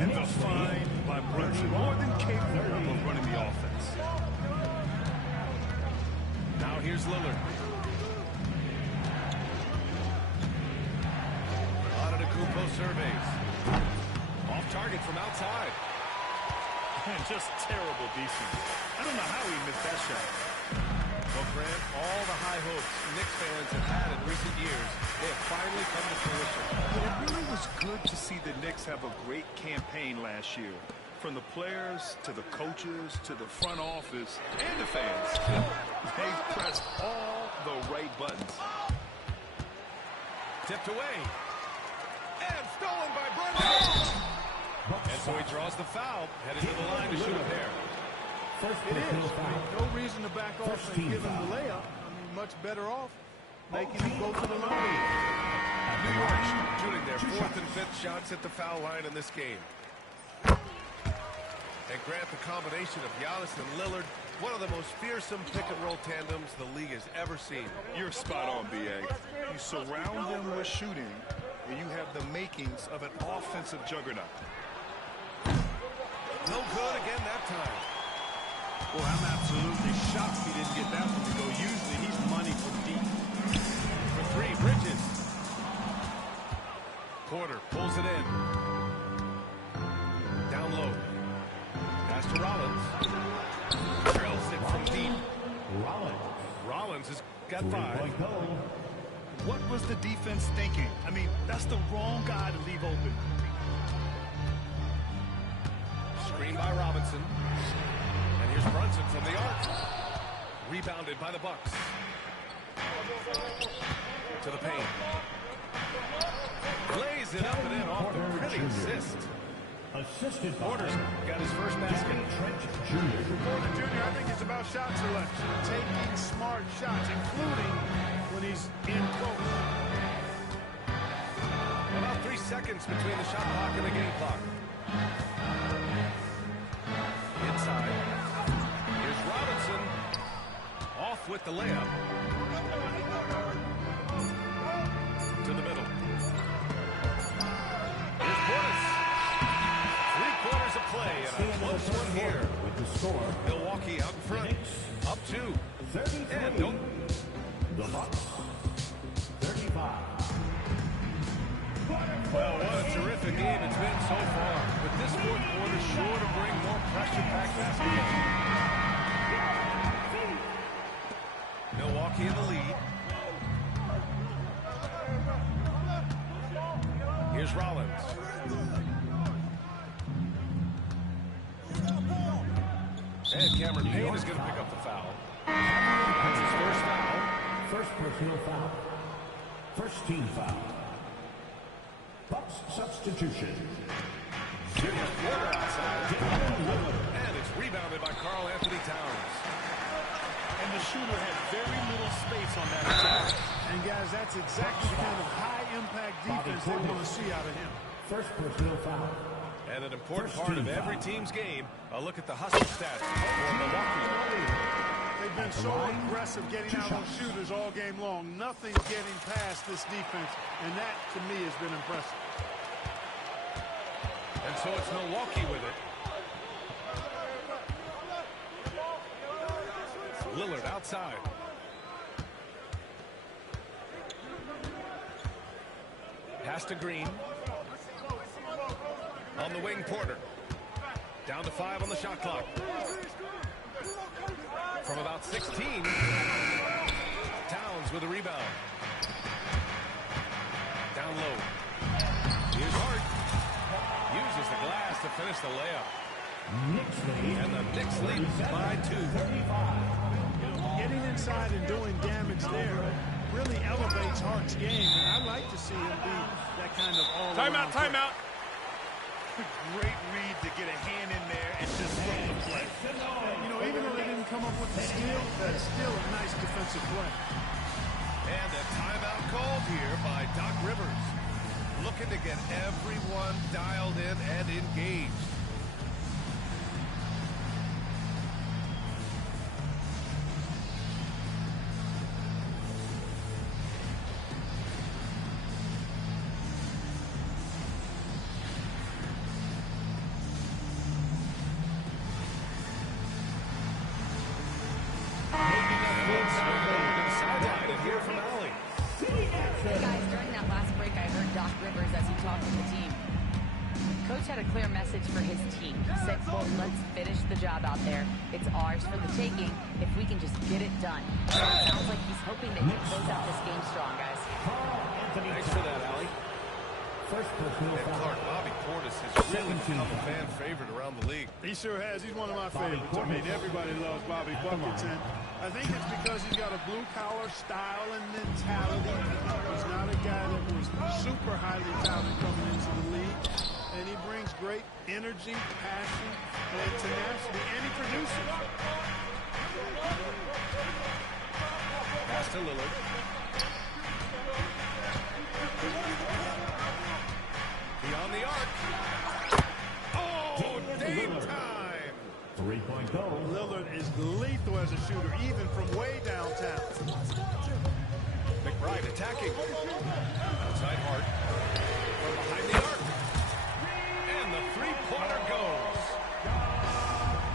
And the find by Brunson, more than capable of running the offense. Now here's Lillard. Antetokounmpo surveys. Off target from outside. And just terrible defense. I don't know how he missed that shot. Well, Grant, all the high hopes Knicks fans have had in recent years, they have finally come to fruition. It really was good to see the Knicks have a great campaign last year. From the players, to the coaches, to the front office, and the fans. They pressed all the right buttons. Tipped away. And stolen by Brunson. And so he draws the foul, headed to the line to shoot a pair. It is. No reason to back off and give him the layup. I mean, much better off making him go to the line. New York shooting their 4th and 5th shots at the foul line in this game. And Grant, the combination of Giannis and Lillard, one of the most fearsome pick-and-roll tandems the league has ever seen. You're spot on, B.A. You surround them with shooting, and you have the makings of an offensive juggernaut. No good again that time. Well, I'm absolutely shocked he didn't get that one to go. Usually he's money from deep. For 3, Bridges. Porter pulls it in. Down low. Pass to Rollins. Drills it from deep. Rollins has got 5. What was the defense thinking? I mean, that's the wrong guy to leave open. Screen by Robinson. And here's Brunson from the arc. Rebounded by the Bucks. To the paint. Lays it up and in off the pretty assist. Assisted by Porter's got his first basket. Trent Jr. Porter Jr., I think it's about shot selection. Taking smart shots, including when he's in close. About 3 seconds between the shot clock and the game clock. Inside. Here's Robinson. Off with the layup. To the middle. Here's Portis. 3 quarters of play and a close one here. With the score, Milwaukee out in front. Up 2. 33. And don't. The Bucks, 35. Well, what a terrific game it's been so far. But this fourth quarter sure to bring more pressure-packed basketball. Milwaukee in the lead. Here's Rollins. And Cameron Payne is going to pick up the foul. That's his first foul. First personal foul. First team foul. Bucks substitution. Here's Porter outside. And it's rebounded by Karl Anthony Towns. And the shooter had very little space on that attack. And guys, that's exactly the kind of high-impact defense they want to see out of him. First personal foul. And an important part of every team's game, a look at the hustle stats for Milwaukee. They've been so aggressive getting out on shooters all game long. Nothing's getting past this defense, and that, to me, has been impressive. And so it's Milwaukee with it. Lillard outside. Pass to Green. On the wing, Porter. Down to 5 on the shot clock. From about 16. Towns with a rebound. Down low. Here's Hart. Uses the glass to finish the layup. And the Knicks lead by 2. Getting inside and doing damage there really elevates Hart's game, and I like to see him be that kind of all-around. Timeout. Great read to get a hand in there and disrupt the play. You know, even though they didn't come up with the steal, that's still a nice defensive play. And a timeout called here by Doc Rivers. Looking to get everyone dialed in and engaged. For his team. He said, quote, let's finish the job out there. It's ours for the taking if we can just get it done. So it sounds like he's hoping they can close out this game strong, guys. Thanks for that, Allie. First personal and foul. Clark, Bobby Portis has really become a fan favorite around the league. He sure has. He's one of my favorites. I mean, everybody loves Bobby buckets, and I think it's because he's got a blue-collar style and mentality. He's not a guy that was super highly touted coming into the league. And he brings great energy, passion, and tenacity, and he produces. Pass to Lillard. Beyond the arc. Oh, game time. 3-point goal. Lillard is lethal as a shooter, even from way downtown. McBride attacking. Outside Hart. From behind the arc. And the three-pointer goes.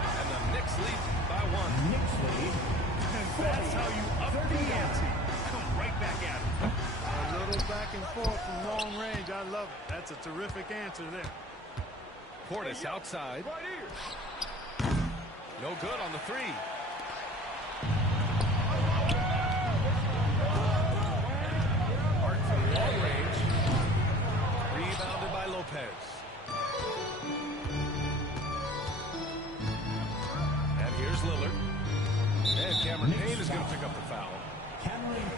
And the Knicks lead by 1. Knicks lead. And that's how you up the ante. Come right back at it. A little back and forth from long range. I love it. That's a terrific answer there. Portis outside. No good on the 3. Hart from long range. Rebounded by Lopez. And here's Lillard. And Cameron Payne is going to pick up the foul.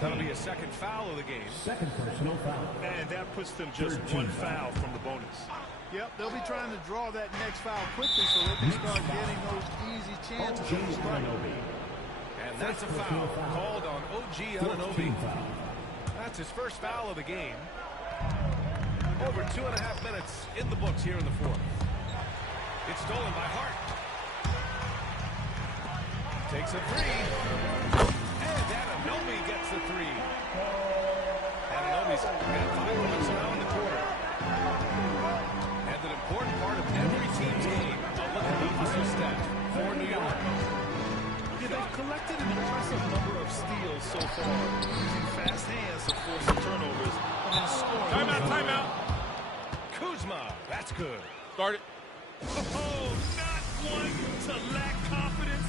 That'll be a second foul of the game. Second personal foul. And that puts them just 1 foul from the bonus. Yep, they'll be trying to draw that next foul quickly so they can start getting those easy chances on the strike. And that's a foul called on OG Anunoby. That's his first foul of the game. Over 2.5 minutes in the books here in the fourth. It's stolen by Hart. Takes a three. And Anunoby gets the three. Anunoby's got 5 points now in the quarter. And an important part of every team's game. A look at the offensive stat for New York. Yeah, they've collected an impressive number of steals so far, using fast hands to force the turnovers and then scoring. Timeout. Kuzma, that's good. Start it. Oh, not one to lack confidence.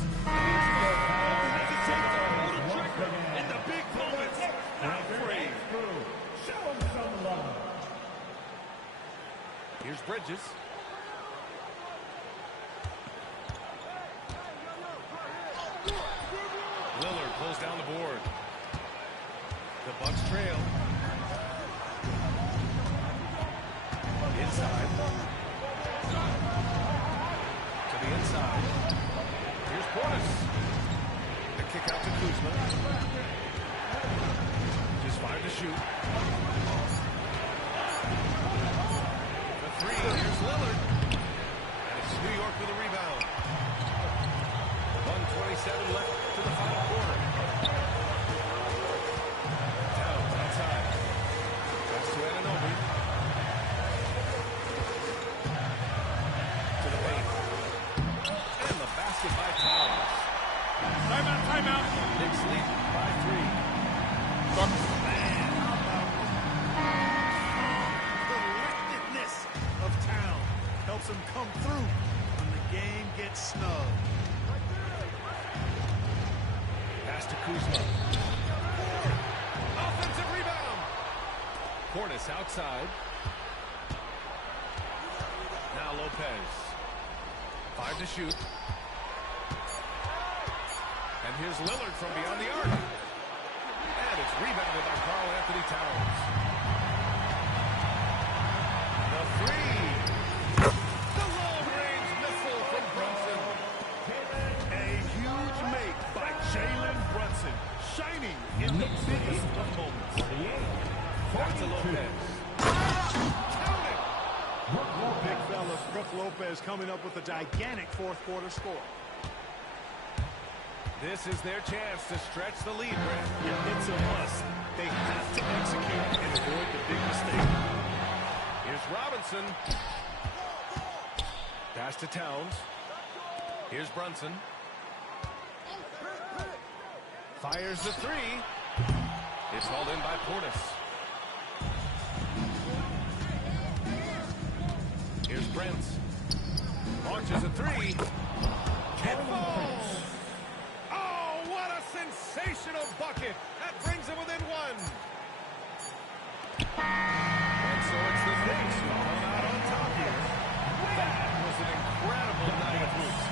Hesitate to pull the trigger in the big moments. Not afraid. Show him some love. Here's Bridges. Lillard pulls down the board. The Bucks trail. Inside. To the inside. Here's Portis. The kick out to Kuzma. Just 5 to shoot. The three. Here's Lillard. And it's New York with a rebound. 1:27 left to the final quarter. Towns outside. Pass to Anunoby. To the paint. And the basket by Towns. Timeout. Knicks lead by 3. Man, how about the collectedness of Town helps him come through when the game gets snug. Pass to Kuzma. Offensive rebound. Portis outside. Now Lopez. 5 to shoot. And here's Lillard from beyond the arc. And it's rebounded by Karl Anthony Towns. The three. The long-range missile from Brunson. A huge make by Jalen Brunson, shining in the biggest of moments. Back to Lopez. Count it. Big fella Brook Lopez coming up with a gigantic fourth quarter score. This is their chance to stretch the lead, Brent. Yeah, it's a must. They have to execute and avoid the big mistake. Here's Robinson. Pass to Towns. Here's Brunson. Fires the three. It's hauled in by Portis. Here's Brent. Launches a three. It falls. Oh, what a sensational bucket. That brings him within 1. And so it's the Knicks who come out on top here. That was an incredible night of hoops.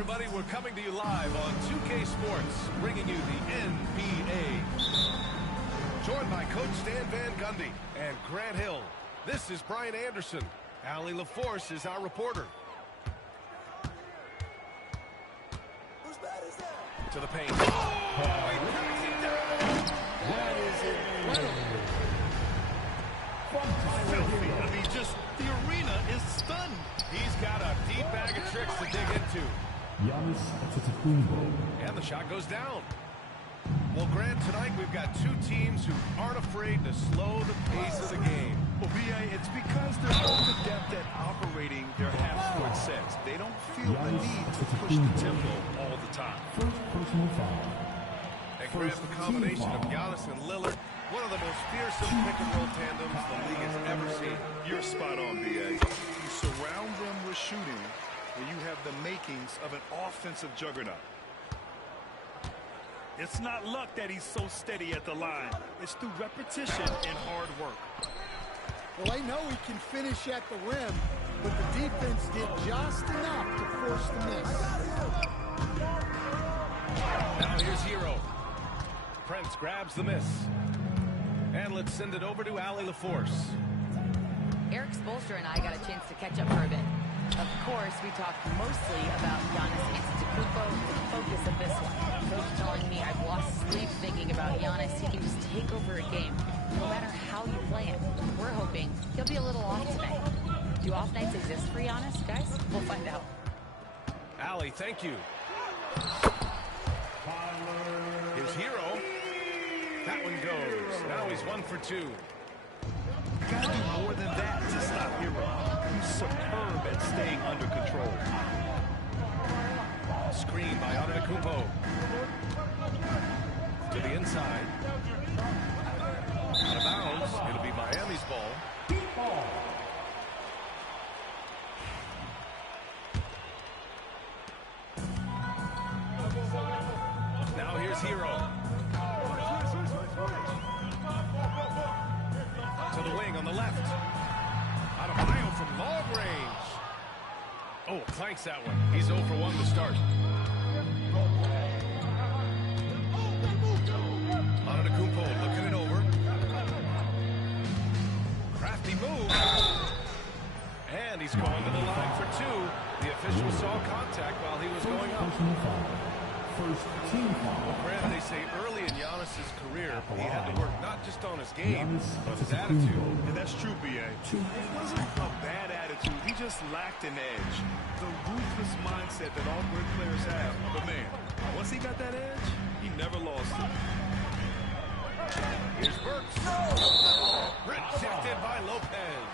everybody. We're coming to you live on 2K Sports, bringing you the NBA. Joined by Coach Stan Van Gundy and Grant Hill. This is Brian Anderson. Allie LaForce is our reporter. Whose bat is that? To the paint. Oh, he knocks it down. That is incredible. Filthy. I mean, just the arena is stunned. He's got a deep bag of tricks to dig into. Giannis. And the shot goes down. Well, Grant, tonight we've got two teams who aren't afraid to slow the pace of the game. Well, BA, it's because they're both adept at operating their half-court sets. They don't feel the need to push the tempo all the time. First personal foul. And Grant, the combination of Giannis and Lillard, one of the most fearsome pick-and-roll tandems the league has ever seen. You're spot on, BA. You surround them with shooting, and you have the makings of an offensive juggernaut. It's not luck that he's so steady at the line. It's through repetition and hard work. Well, they know he can finish at the rim, but the defense did just enough to force the miss. Now here's Hero. Prince grabs the miss. And let's send it over to Allie LaForce. Eric Spoelstra and I got a chance to catch up for a bit. Of course, we talked mostly about Giannis Antetokounmpo, the focus of this one. Coach telling me I've lost sleep thinking about Giannis. He can just take over a game, no matter how you play him. We're hoping he'll be a little off today. Do off nights exist for Giannis, guys? We'll find out. Allie, thank you. Here's Hero. That one goes. Now he's 1 for 2. Got to do more than that to stop Hero. He's superb at staying under control. Screen by Antetokounmpo. To the inside. Out of bounds. It'll be Miami's ball. Now here's Hero. To the wing on the left. Out of Mayo from long range. Oh, clanks that one. He's 0 for 1 to start. Antetokounmpo looking it over. Crafty move. And he's going to the line for 2. The official saw contact while he was going up. First team foul. Grant, they say early in Giannis' career, he had to work not just on his game, but his attitude. And that's true, BA. It wasn't a bad attitude. He just lacked an edge. The ruthless mindset that all great players have. But, man, once he got that edge, he never lost it. Here's Burks. Rejected by Lopez.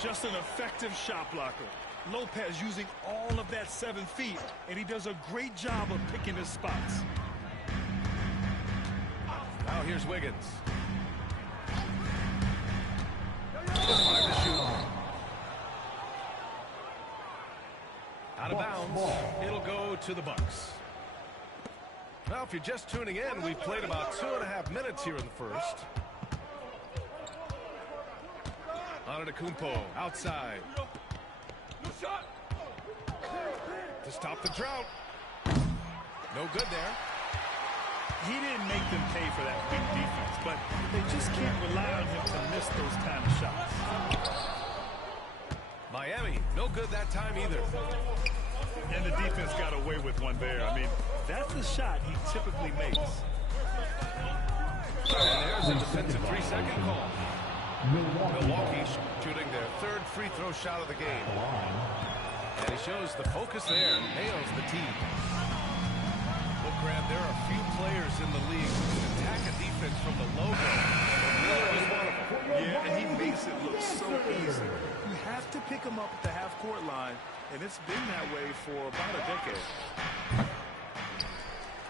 Just an effective shot blocker. Lopez using all of that 7 feet, and he does a great job of picking his spots. Now here's Wiggins. 5 to shoot. Out of bounds. It'll go to the Bucks. Now, if you're just tuning in, we've played about 2.5 minutes here in the first. Antetokounmpo outside. To stop the drought. No good there. He didn't make them pay for that big defense, but they just can't rely on him to miss those kind of shots. Miami, no good that time either. And the defense got away with one there. I mean, that's the shot he typically makes. And there's a defensive 3-second call. Milwaukee shooting their 3rd free throw shot of the game. And he shows the focus there. Nails the team. Well, Grant, there are a few players in the league who can attack a defense from the logo. Lillard is one of them. Yeah, and he makes it look so easy. You have to pick him up at the half-court line, and it's been that way for about a decade.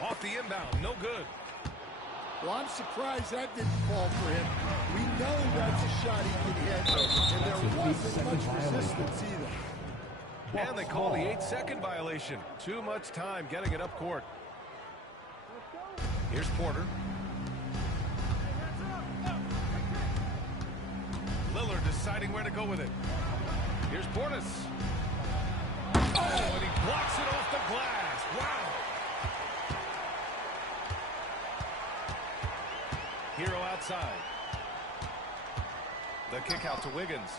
Off the inbound, no good. Well, I'm surprised that didn't fall for him. We know that's a shot he can hit, and there wasn't much resistance either. And they call the 8-second violation. Too much time getting it up court. Here's Porter. Lillard deciding where to go with it. Here's Portis. Oh, and he blocks it outside. The kick out to Wiggins.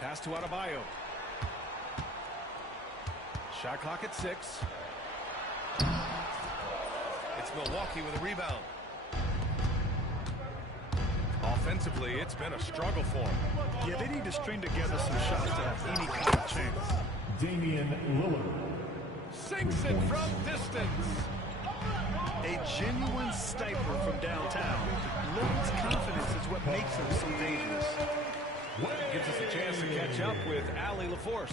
Pass to Adebayo. Shot clock at 6. It's Milwaukee with a rebound. Offensively, it's been a struggle for them. Yeah, they need to string together some shots to have any kind of chance. Damian Lillard. Sinks it from distance. A genuine sniper from downtown. Lillard's confidence is what makes him so dangerous. Gives us a chance to catch up with Allie LaForce.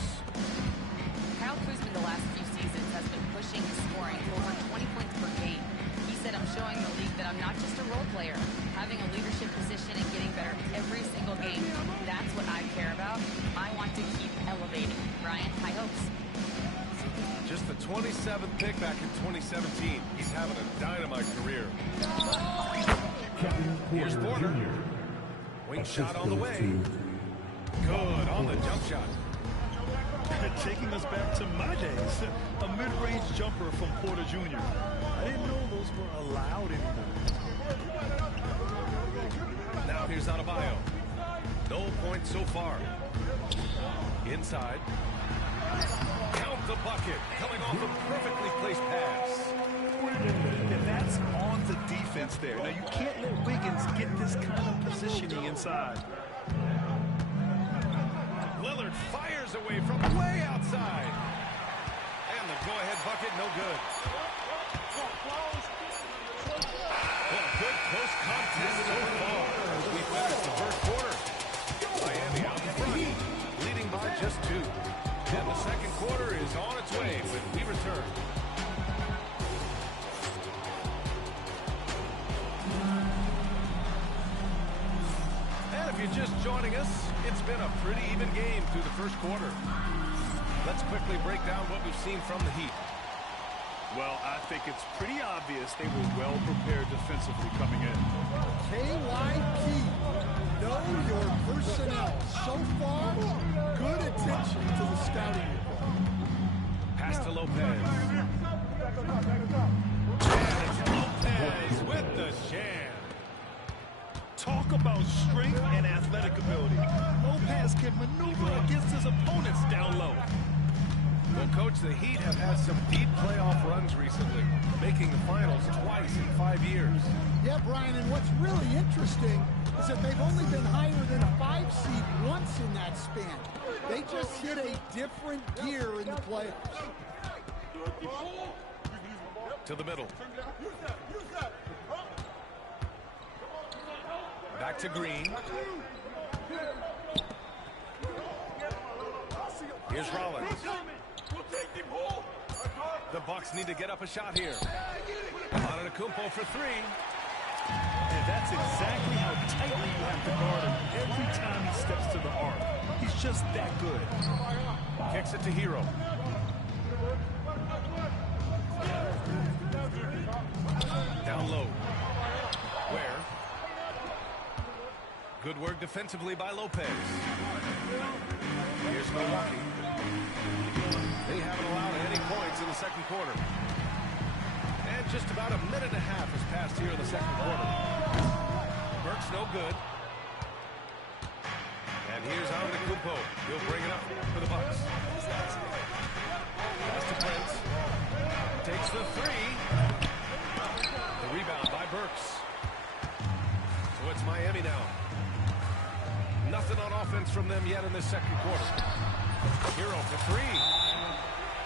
Kyle Kuzma the last few seasons has been pushing his scoring over 20 points per game. He said, I'm showing the league that I'm not just a role player. Having a leadership position and getting better every single game, that's what I care about. I want to keep elevating. Ryan, high hopes. Just the 27th pick back in 2017. He's having a dynamite career. Here's Porter. Wing shot on the way. Good on the jump shot. Taking us back to my days. A mid-range jumper from Porter Jr. I didn't know those were allowed anymore. Now here's Adebayo. No points so far. Inside. Count the bucket. Coming off a perfectly placed pass. And that's on the defense there. Now, you can't let Wiggins get this kind of positioning inside. Lillard fires away from way outside. And the go-ahead bucket, no good. Well, good close contest so far as we finish the first quarter. Miami out in front, leading by just 2. And the second quarter is on its way when we return. And if you're just joining us, it's been a pretty even game through the first quarter. Let's quickly break down what we've seen from the Heat. Well, I think it's pretty obvious they were well prepared defensively coming in. KYP, know your personnel. So far, good attention to the scouting report. Pass to Lopez. And it's Lopez with the jam. Talk about strength and athletic ability. Lopez can maneuver against his opponents down low. Well, Coach, the Heat have had some deep playoff runs recently, making the finals twice in 5 years. Yeah, Brian, and what's really interesting is that they've only been higher than a 5 seed once in that span. They just hit a different gear in the playoffs. To the middle. Back to Green. Here's Rollins. The Bucks need to get up a shot here. Antetokounmpo for 3. And that's exactly how tightly you have to guard him every time he steps to the arc. He's just that good. Kicks it to Hero. Down low. Where? Good work defensively by Lopez. Here's Milwaukee. They haven't allowed any points in the second quarter. And just about a minute and a half has passed here in the second quarter. Burke's no good. And here's Antetokounmpo. He'll bring it up for the Bucks. Pass to Prince. Takes the 3. The rebound by Burks. So it's Miami now. Nothing on offense from them yet in this second quarter. Hero for 3.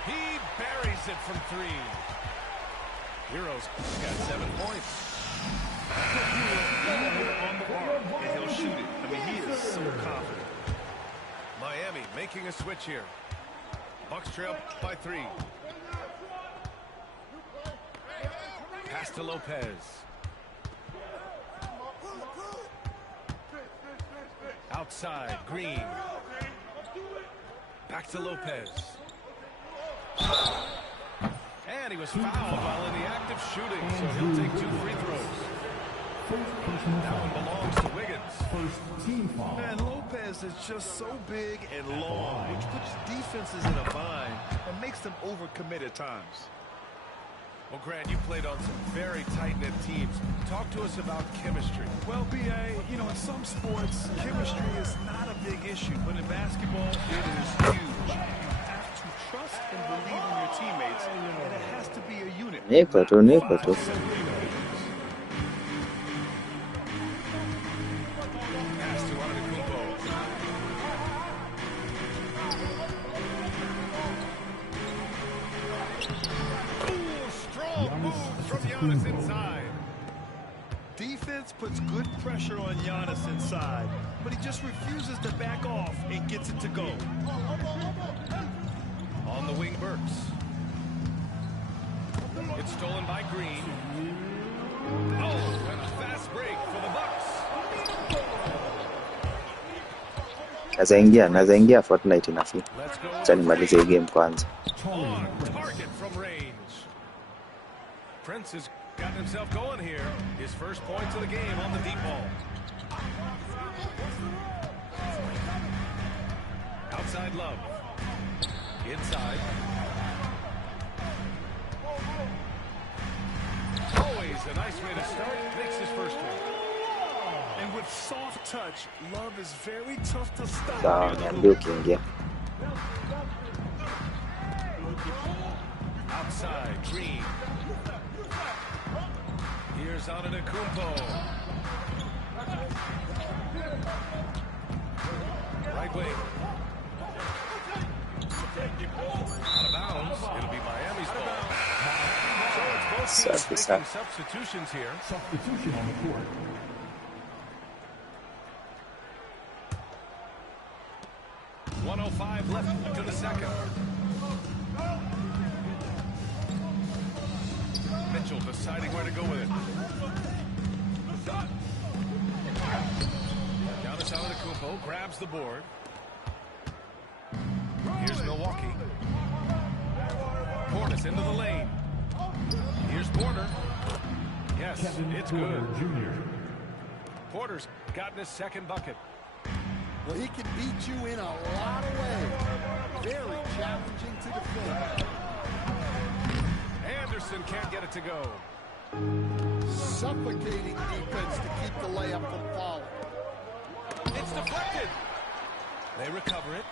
He buries it from 3. Hero's got 7 points. On the arc, and he'll shoot it. I mean, he is so confident. Miami making a switch here. Bucks trail by 3. Pass to Lopez. Outside, Green. Back to Lopez. And he was fouled while in the act of shooting, so he'll take 2 free throws. That one belongs to Wiggins. First team foul. Man, Lopez is just so big and long, which puts defenses in a bind and makes them overcommit at times. Well, Grant, you played on some very tight-knit teams. Talk to us about chemistry. Well, B.A., you know, in some sports, chemistry is not a big issue, but in basketball, it is huge. You have to trust and believe in your teammates, and it has to be a unit. Neko tu. Pass to Antetokounmpo. Strong move from Giannis inside. Defense puts good pressure on Giannis inside, but he just refuses to back off and gets it to go. On the wing, Burks. It's stolen by Green. Oh, and a fast break for the Bucks. Nazaingia Fortnite inafi. Acha nimalize hii game kwanza. On target from range. Prince has gotten himself going here. His first points of the game on the deep ball. Outside Love. Inside. Always a nice way to start. Makes his first one. And with soft touch, Love is very tough to stop. Sawa, niambie ukiingia. Outside, Green. Here's Antetokounmpo. Right wing. Out of bounds. It'll be Miami's ball. So it's both teams making substitutions here. Substitution on the court. .105 left to the second. Mitchell deciding where to go with it. Giannis Antetokounmpo grabs the board. Here's Milwaukee. Portis into the lane. Here's Porter. Yes, it's good. Porter's gotten his second bucket. Well, he can beat you in a lot of ways. Very challenging to defend. Anderson can't get it to go. Suffocating defense to keep the layup from falling. It's deflected. They recover it.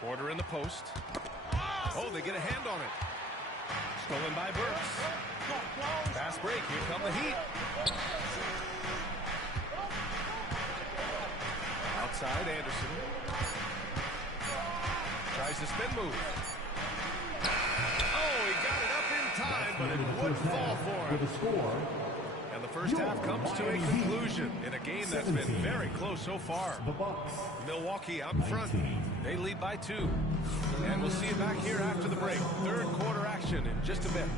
Porter in the post. Oh, they get a hand on it. Stolen by Burks. Fast break. Here come the Heat. Outside, Anderson. Tries to spin move. Oh, he got it up in time, but it wouldn't fall for him. And the first half comes to a conclusion in a game that's been very close so far. Milwaukee out in front. They lead by 2. And we'll see you back here after the break. Third quarter action in just a bit.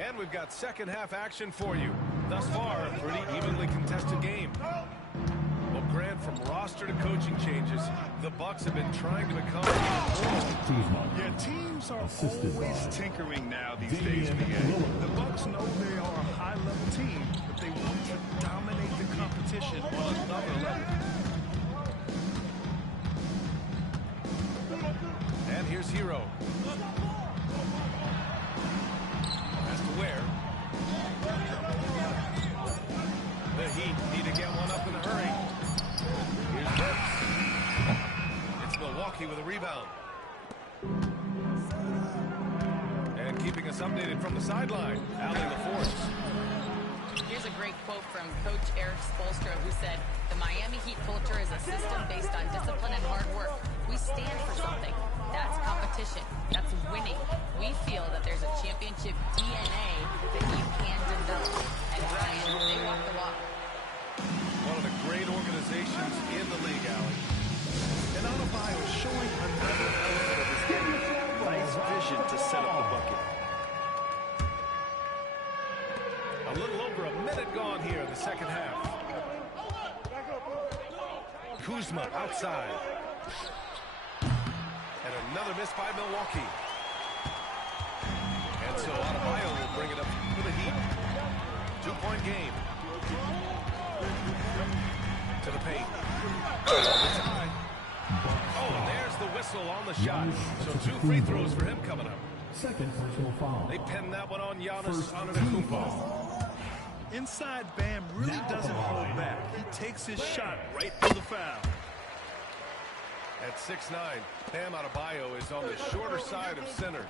And we've got second half action for you. Thus far, a pretty evenly contested game. Well, Grant, from roster to coaching changes, the Bucks have been trying to become Yeah, teams are always tinkering now these days, The Bucks know they are a high-level team, but they want to dominate the competition on another level. And here's Hero. That's to Ware. The Heat need to get one up in a hurry. Here's Burks. It's Milwaukee with a rebound. And keeping us updated from the sideline, Allie LaForce. Here's a great quote from Coach Eric Spoelstra, who said, "The Miami Heat culture is a system based on discipline and hard work. We stand for something. That's competition. That's winning. We feel that there's a championship DNA that you can develop." And Ryan, they walk the walk. One of the great organizations in the league, Allie. And Adebayo is showing another element of his game. Nice vision to set up the bucket. A little over a minute gone here in the second half. Kuzma outside. And another miss by Milwaukee. And so Adebayo will bring it up to the Heat. 2-point game. To the paint. The tie. Oh, and there whistle on the shot. So 2 free throws for him coming up. Second personal foul. They pin that one on Giannis Antetokounmpo. Inside, Bam really doesn't hold back. He takes his shot right for the foul. At 6'9", Bam Adebayo is on the shorter side of centers.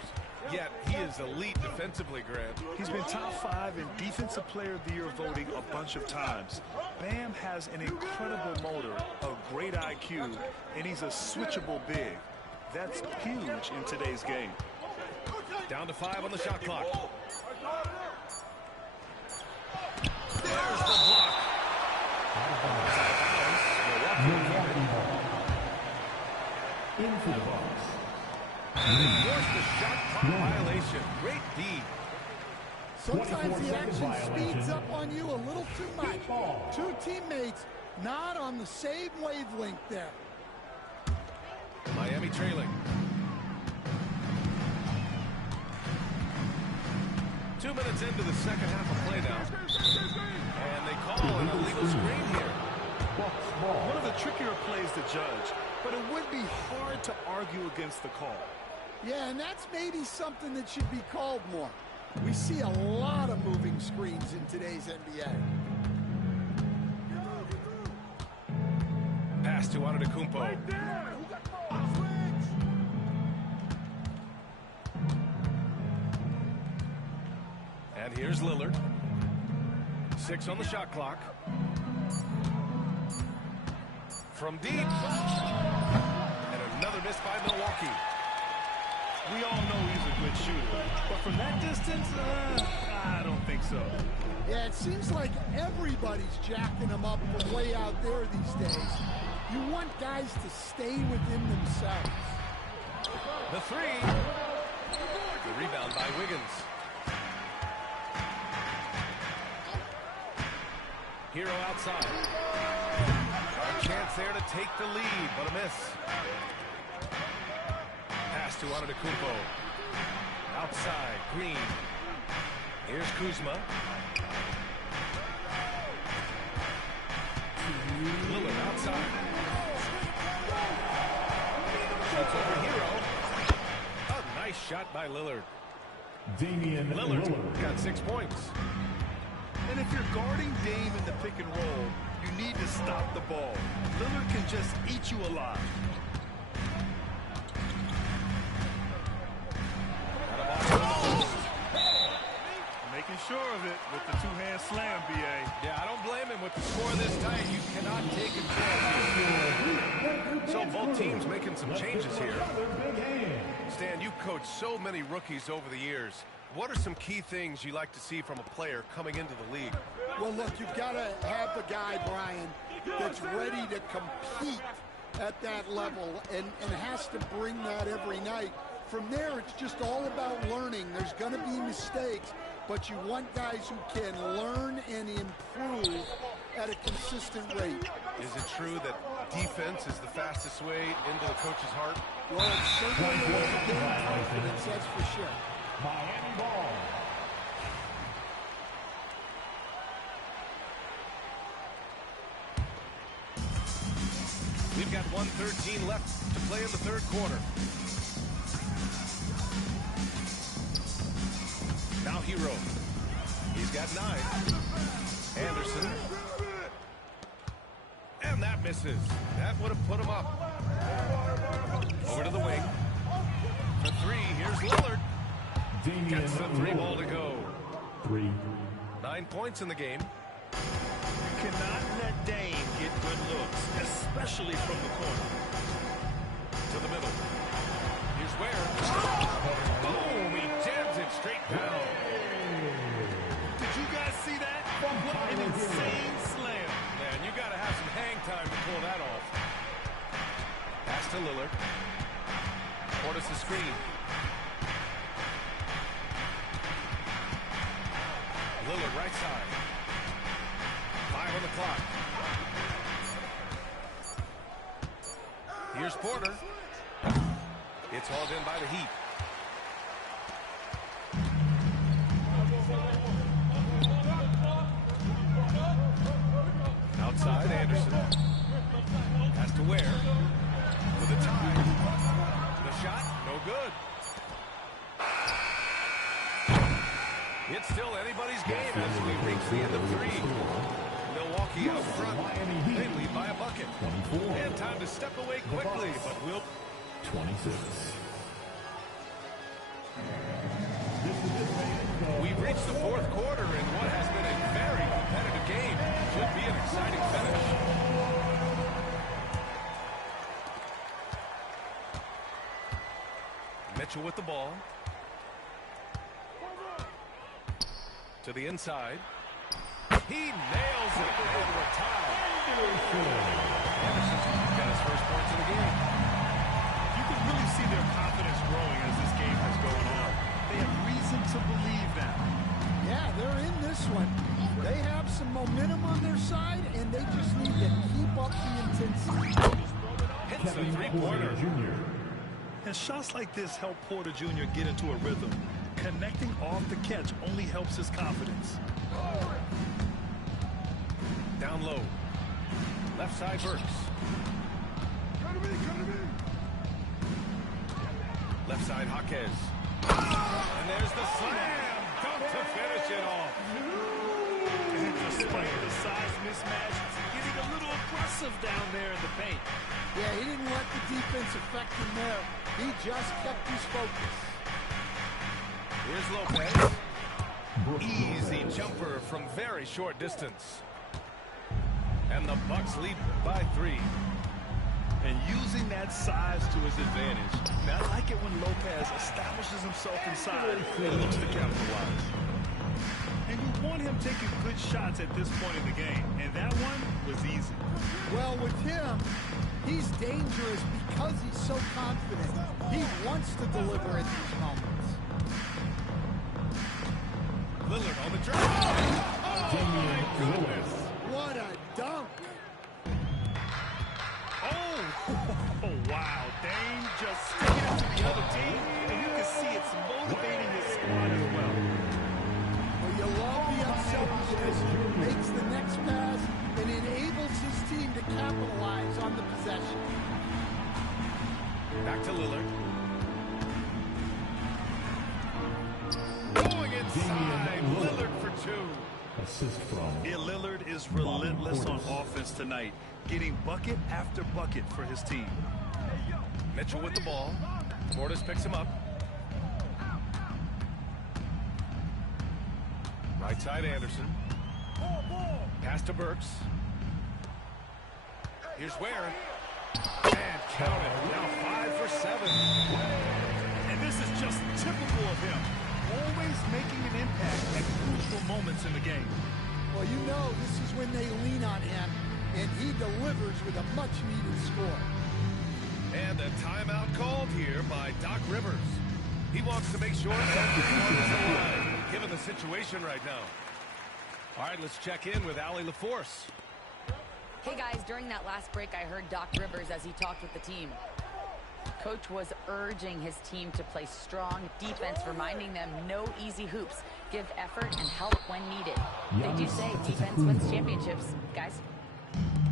Yet he is elite defensively, Grant. He's been top 5 in Defensive Player of the Year voting a bunch of times. Bam has an incredible motor, a great IQ, and he's a switchable big. That's huge in today's game. Down to 5 on the shot clock. There's the block. Milwaukee ball. In for the Bucks. Forced the shot clock violation. Great D. Sometimes the action speeds up on you a little too much. 2 teammates not on the same wavelength there. Miami trailing. 2 minutes into the second half of play now. And they call an illegal screen here. One of the trickier plays to judge, but it would be hard to argue against the call. Yeah, and that's maybe something that should be called more. We see a lot of moving screens in today's NBA. Pass to Antetokounmpo. And here's Lillard. 6 on the shot clock. From deep. And another miss by Milwaukee. We all know he's a good shooter, but from that distance, I don't think so. Yeah, it seems like everybody's jacking him up from way out there these days. You want guys to stay within themselves. The 3. The rebound by Wiggins. Hero outside. A chance there to take the lead, but a miss. Pass to Antetokounmpo. Outside, Green. Here's Kuzma. Lillard outside. Shoots over Hero. A nice shot by Lillard. Damian Lillard got 6 points. And if you're guarding Dame in the pick and roll, you need to stop the ball. Lillard can just eat you alive. Making sure of it with the 2-hand slam, B.A. Yeah, I don't blame him with the score this tight. You cannot take it. So both teams making some changes here. Stan, you've coached so many rookies over the years. What are some key things you like to see from a player coming into the league? Well, look, you've got to have the guy, Brian, that's ready to compete at that level and has to bring that every night. From there, it's just all about learning. There's going to be mistakes, but you want guys who can learn and improve at a consistent rate. Is it true that defense is the fastest way into the coach's heart? Well, it's certainly a way to gain confidence, that's for sure. Miami ball. We've got 1:13 left to play in the third quarter. Now Hero. He's got 9. Anderson. And that misses. That would have put him up. Over to the wing. For 3, here's Lillard. Gets the 3 ball to go. 3. 9 points in the game. You cannot let Dame get good looks, especially from the corner. To the middle. Here's Ware. Boom! He jams it straight down. Did you guys see that? What an insane slam. Man, you got to have some hang time to pull that off. Pass to Lillard. Portis the screen. Lillard right side. 5 on the clock. Here's Porter. It's hauled in by the Heat. Outside, Anderson. Has to Ware. For the tie. it's still anybody's game as we reach the end of 3. Milwaukee out front. They lead by a bucket. 24. And time to step away quickly, but we'll... 26. We've reached the 4th quarter in what has been a very competitive game. Should be an exciting finish. Mitchell with the ball. To the inside. He nails it. And we're tied. Anderson's got his first points of the game. You can really see their confidence growing as this game has gone on. They have reason to believe that. Yeah, they're in this one. They have some momentum on their side, and they just need to keep up the intensity. Hits a three-pointer. And shots like this help Porter Jr. get into a rhythm. Connecting off the catch only helps his confidence. Down low. Left side Burks. Come to me. Left side Jaquez. And there's the slam. Dunk to finish it off. And despite the size mismatch, getting a little aggressive down there in the paint. Yeah, he didn't let the defense affect him there. He just kept his focus. Here's Lopez. Easy jumper from very short distance. And the Bucks lead by 3. And using that size to his advantage. Now, I like it when Lopez establishes himself inside and looks to capitalize. And you want him taking good shots at this point in the game. And that one was easy. Well, with him, he's dangerous because he's so confident. He wants to deliver at these moments. Lillard on the drive. What a dunk. Oh, wow. Dame just sticking it to the other team, and you can see it's motivating his squad as well. Well, you love the unselfishness, makes the next pass, and enables his team to capitalize on the possession. Back to Lillard. Going inside. Lillard for 2. Assist from... Yeah, Lillard is relentless on offense tonight, getting bucket after bucket for his team. Mitchell with the ball. Portis picks him up. Right side Anderson. Pass to Burks. Here's Ware. And count it. Now 5 for 7. And this is just typical of him. Always making an impact at crucial moments in the game. Well, you know this is when they lean on him, and he delivers with a much-needed score. And a timeout called here by Doc Rivers. He wants to make sure that everyone is alive, given the situation right now. All right, let's check in with Allie LaForce. Hey, guys, during that last break, I heard Doc Rivers as he talked with the team. Coach was urging his team to play strong defense, reminding them no easy hoops, give effort and help when needed. They do say defense wins championships, guys.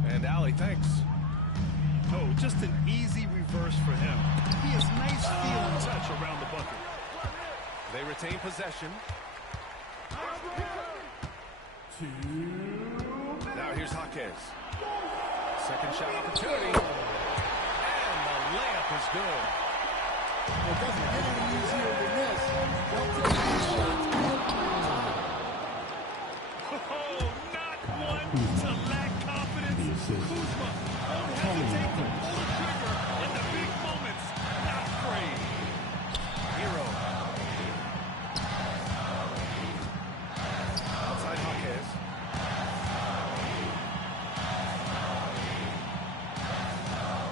And Allie, thanks. Oh, just an easy reverse for him. He has nice feel and touch around the bucket. They retain possession. Now here's Jaquez. Second shot opportunity. And the layup is good. It doesn't get any easier than this. They'll take these shots every time. Oh, not one to lack confidence. Kuzma won't hesitate to pull the trigger in the big moments. Not afraid. Hero. Outside Jaquez.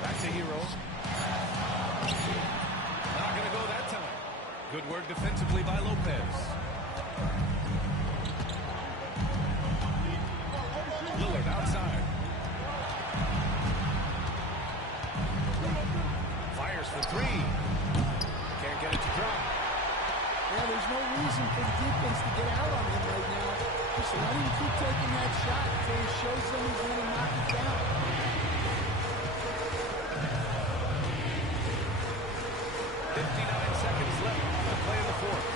Back to Hero. Not going to go that time. Good work defensively by Lopez. Lillard outside. Fires for 3. Can't get it to drop. Yeah, there's no reason for the defense to get out on him right now. Just let him keep taking that shot until he shows them he's going to knock it down. 59 seconds left to play in the 4th.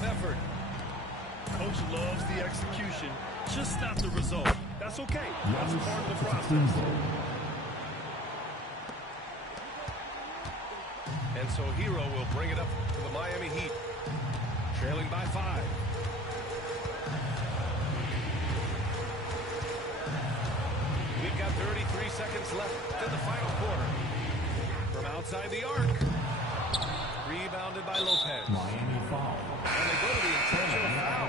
defensive effort. Coach loves the execution, just not the result. That's okay. That's part of the process. And so Hero will bring it up to the Miami Heat, trailing by 5. We've got 33 seconds left in the final quarter. From outside the arc. Rebounded by Lopez. Miami foul. And they go to the intentional foul.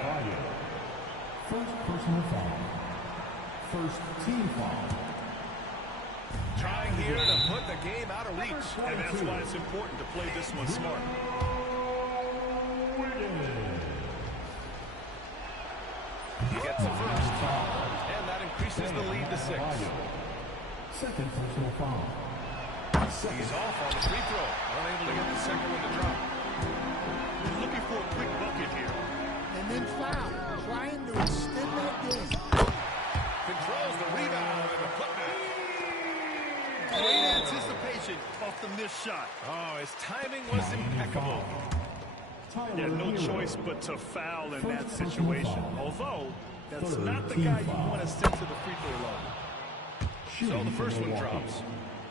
First personal foul. First team foul. Trying here to put the game out of reach. And that's why it's important to play this one smart. He gets the first. And that increases the lead to 6. Second personal foul. He's off on the free throw. Unable to get the second one to drop. Looking for a quick bucket here. And then foul. Trying to extend that game. Controls the rebound and the putback. Great anticipation off the missed shot. Oh, his timing was impeccable. Yeah, no choice but to foul in that situation. Although, that's not the guy you want to send to the free throw line. So the first one drops.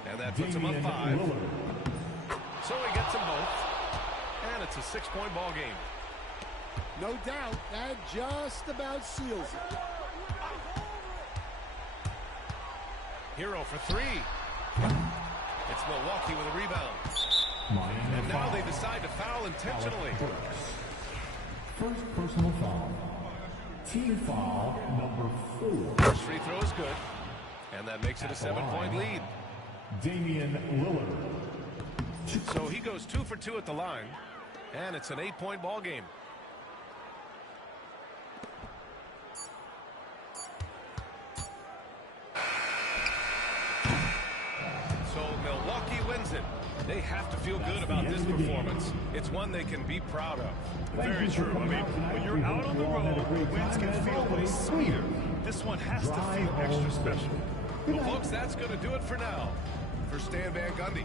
And that puts him up 5. So he gets them both. And it's a 6-point ball game. No doubt, that just about seals it. Hero for 3. It's Milwaukee with a rebound. And now they decide to foul intentionally. First personal foul. Team foul number 4. First free throw is good. And that makes it a 7-point lead. Damian Lillard. So he goes 2 for 2 at the line. And it's an 8-point ball game. So Milwaukee wins it. They have to feel good about this performance. It's one they can be proud of. Very true. I mean, when you're out on the road, wins can feel a little sweeter. This one has to feel extra special. Well, folks, that's going to do it for now. For Stan Van Gundy.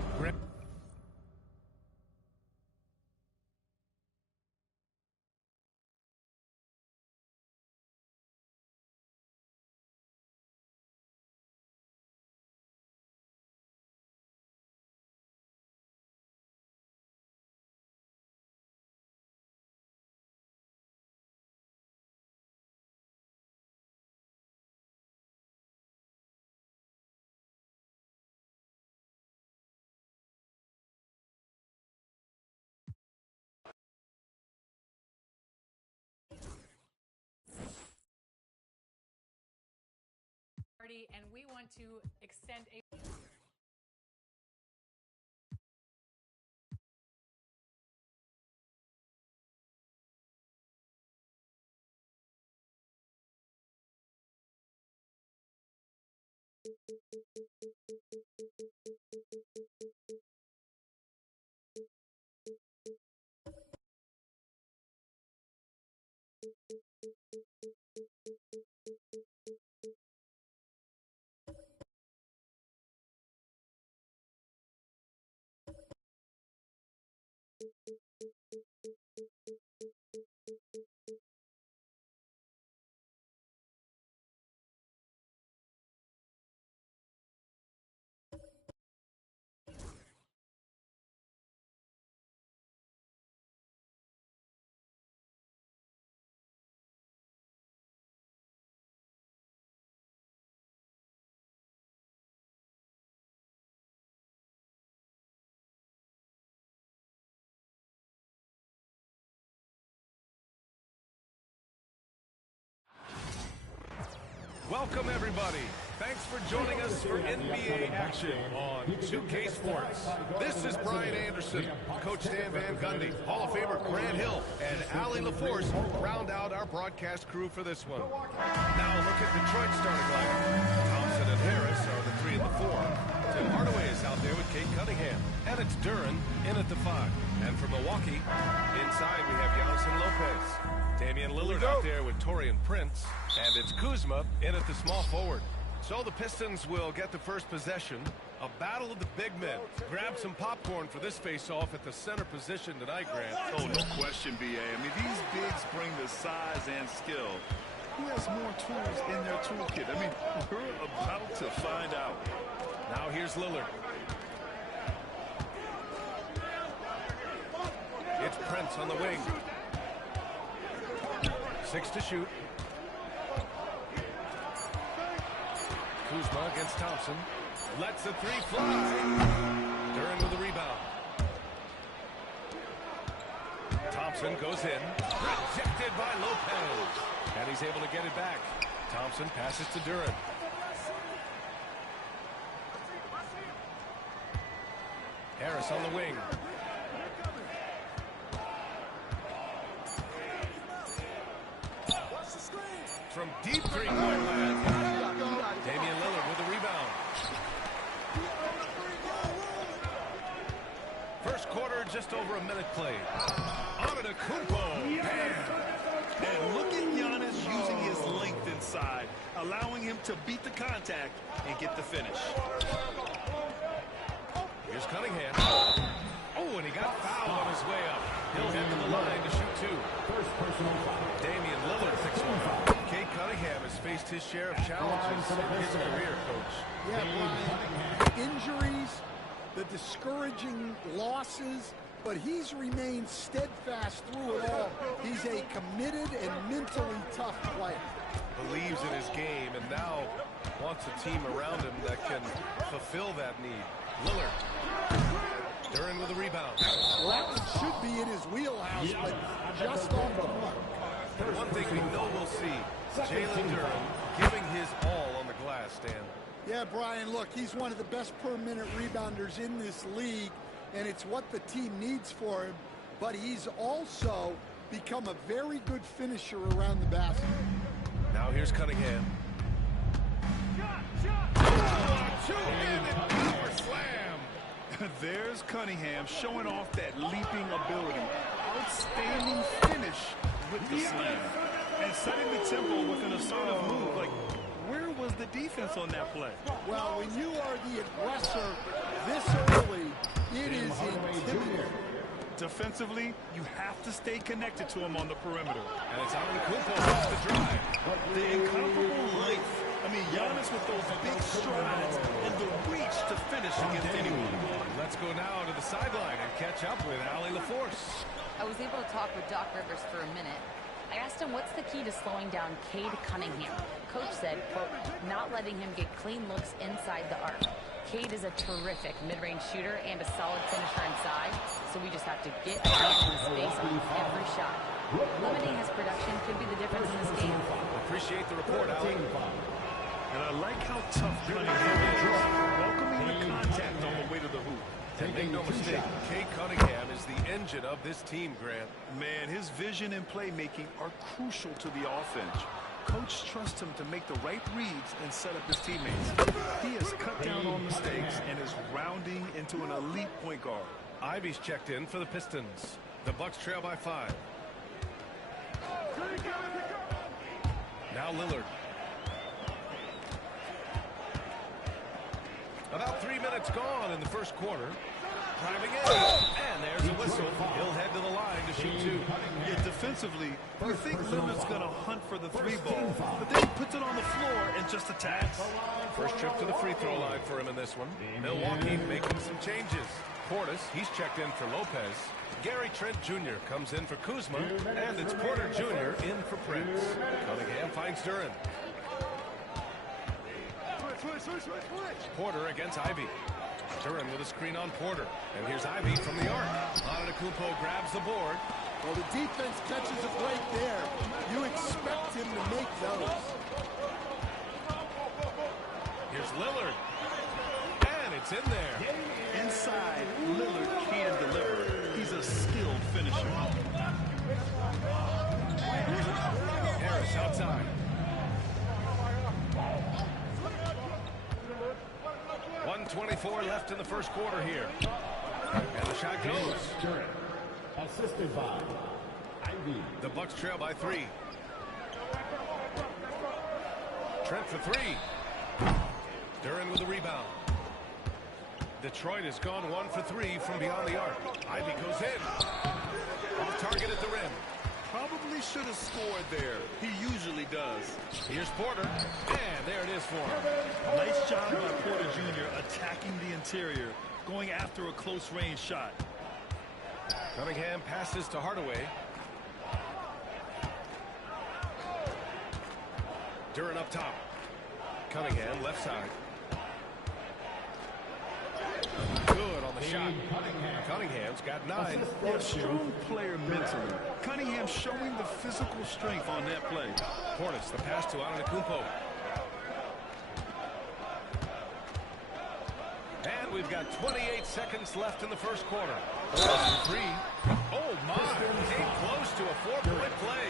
And we want to extend a Welcome, everybody. Thanks for joining us for NBA action on 2K Sports. This is Brian Anderson, Coach Stan Van Gundy, Hall of Famer Grant Hill, and Allie LaForce round out our broadcast crew for this one. Now look at Detroit's starting lineup. Thompson and Harris are the 3 and the 4. Tim Hardaway is out there with Kate Cunningham. And it's Duren in at the 5. And for Milwaukee, inside we have Giannis and Lopez. Damian Lillard out there with Taurean Prince. And it's Kuzma in at the small forward. So the Pistons will get the first possession A battle of the big men. Grab some popcorn for this face-off at the center position tonight, Grant. Oh, no question, B.A. I mean, these bigs bring the size and skill. Who has more tools in their toolkit? I mean, we're about to find out. Now here's Lillard. It's Prince on the wing. 6 to shoot. Kuzma against Thompson. Lets the 3 fly. Duran with the rebound. Thompson goes in. Rejected by Lopez. And he's able to get it back. Thompson passes to Duran. Harris on the wing. From deep three-point land. Damian Lillard with the rebound. First quarter, just over a minute played. Antetokounmpo. And look at Giannis using his length inside, allowing him to beat the contact and get the finish. Here's Cunningham. Oh, and he got fouled on his way up. He'll head to the line to shoot 2. First personal foul. Damian Lillard picks one up. Cade Cunningham has faced his share of challenges in his career, Coach. Yeah, Brian. Injuries, the discouraging losses, but he's remained steadfast through it all. He's a committed and mentally tough player. Believes in his game and now wants a team around him that can fulfill that need. Lillard. Duran with the rebound. Well, that one should be in his wheelhouse, but just off the mark. One thing we know we'll see, Jalen Duran giving his all on the glass, Stan. Yeah, Brian, look, he's one of the best per-minute rebounders in this league, and it's what the team needs for him, but he's also become a very good finisher around the basket. Now here's Cunningham. Two-handed power slam. There's Cunningham showing off that leaping ability. Outstanding finish with the slam. And setting the tempo with an assertive move. Like, where was the defense on that play? Well, when you are the aggressor this early, it is intimidating. Defensively, you have to stay connected to him on the perimeter. And it's Antetokounmpo off the drive. The incomparable length. I mean, Giannis with those big strides and the reach to finish against anyone. Let's go now to the sideline and catch up with Allie LaForce. I was able to talk with Doc Rivers for a minute. I asked him what's the key to slowing down Cade Cunningham. Coach said, quote, not letting him get clean looks inside the arc. Cade is a terrific mid-range shooter and a solid finisher inside, so we just have to get a hand in his face on every shot. Limiting his production could be the difference in this game. Appreciate the report, Allie. And I like how tough Cunningham is, welcoming the contact on the way to the hoop. And make no mistake, Cade Cunningham is the engine of this team, Grant. Man, his vision and playmaking are crucial to the offense. Coach trusts him to make the right reads and set up his teammates. He has cut down on mistakes and is rounding into an elite point guard. Ivy's checked in for the Pistons. The Bucks trail by 5. Now Lillard. About 3 minutes gone in the first quarter. Driving in, and there's a whistle. He'll head to the line to shoot 2. Yeah, defensively, you think Lillard's going to hunt for the 3 ball, but then he puts it on the floor and just attacks. First trip to the free throw line for him in this one. Milwaukee making some changes. Portis, he's checked in for Lopez. Gary Trent Jr. comes in for Kuzma, and it's Porter Jr. in for Prince. Cunningham finds Duran. Porter against Ivy. Duran with a screen on Porter. And here's Ivy from the arc. Antetokounmpo grabs the board. Well, the defense catches a break there. You expect him to make those. Here's Lillard. And it's in there. Inside, Lillard can deliver. He's a skilled finisher. Harris outside. 1:24 left in the first quarter here. And the shot goes. Assisted by Ivy. The Bucks trail by 3. Trent for 3. Duran with the rebound. Detroit has gone 1 for 3 from beyond the arc. Ivy goes in. Off target at the rim. Probably should have scored there. He usually does. Here's Porter. And there it is for him. Nice job by Porter Jr. attacking the interior, going after a close-range shot. Cunningham passes to Hardaway. Duren up top. Cunningham left side. Good on the shot. Cunningham's got 9. A strong player mentally. Cunningham showing the physical strength on that play. Portis, the pass to Antetokounmpo. And we've got 28 seconds left in the first quarter. 3. Oh, my. Came close to a 4-point play.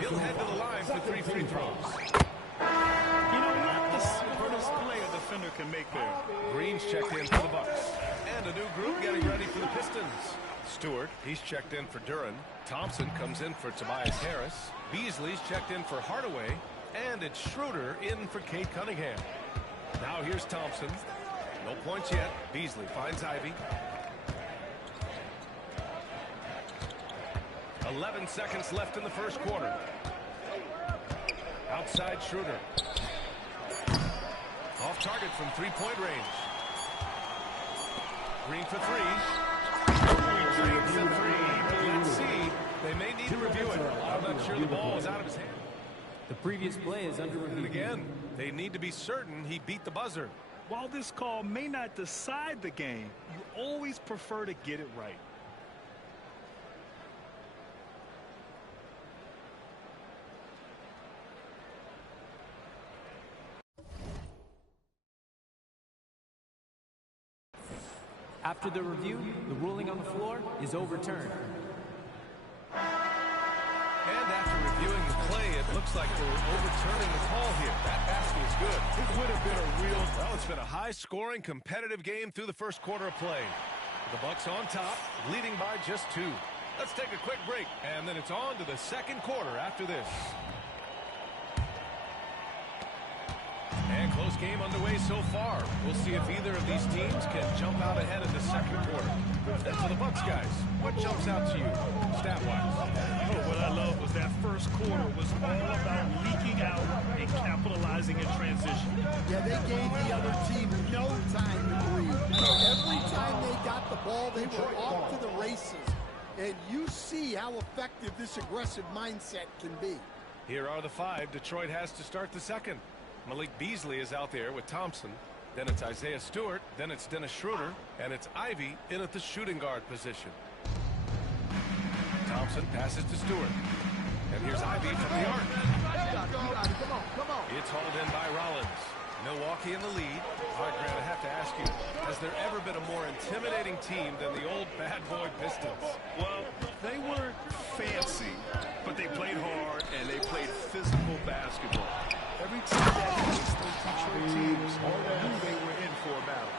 He'll head to the line for 3 free throws. You know, not the smartest play a defender can make there. Green's checked in for the Bucks. And a new group getting ready for the Pistons. Stewart, he's checked in for Duren. Thompson comes in for Tobias Harris. Beasley's checked in for Hardaway. And it's Schroeder in for Kate Cunningham. Now here's Thompson. No points yet. Beasley finds Ivy. 11 seconds left in the first quarter. Outside Schroeder. Off target from 3-point range. Green for 3. Green for 3. Let's see. They may need to review it. I'm not sure the ball is out of his hand. The previous play is under review. And again, they need to be certain he beat the buzzer. While this call may not decide the game, you always prefer to get it right. After the review, the ruling on the floor is overturned. And after reviewing the play, it looks like they're overturning the call here. That basket is good. It would have been a real... Well, it's been a high-scoring, competitive game through the first quarter of play. The Bucks on top, leading by just 2. Let's take a quick break, and then it's on to the second quarter after this. And close game underway so far. We'll see if either of these teams can jump out ahead in the second quarter. And for the Bucks guys, what jumps out to you, stat-wise? Oh, what I love was that first quarter was all about leaking out and capitalizing in transition. Yeah, they gave the other team no time to breathe. Every time they got the ball, they were off to the races. And you see how effective this aggressive mindset can be. Here are the 5 Detroit has to start the second. Malik Beasley is out there with Thompson. Then it's Isaiah Stewart. Then it's Dennis Schroeder. And it's Ivy in at the shooting guard position. Thompson passes to Stewart. And here's Ivy from the arc. It's hauled in by Rollins. Milwaukee in the lead. All right, Grant, I have to ask you, has there ever been a more intimidating team than the old bad boy Pistons? Well, they weren't fancy, but they played hard and they played physical basketball. Every team that faced those Detroit teams knew they were in for a battle.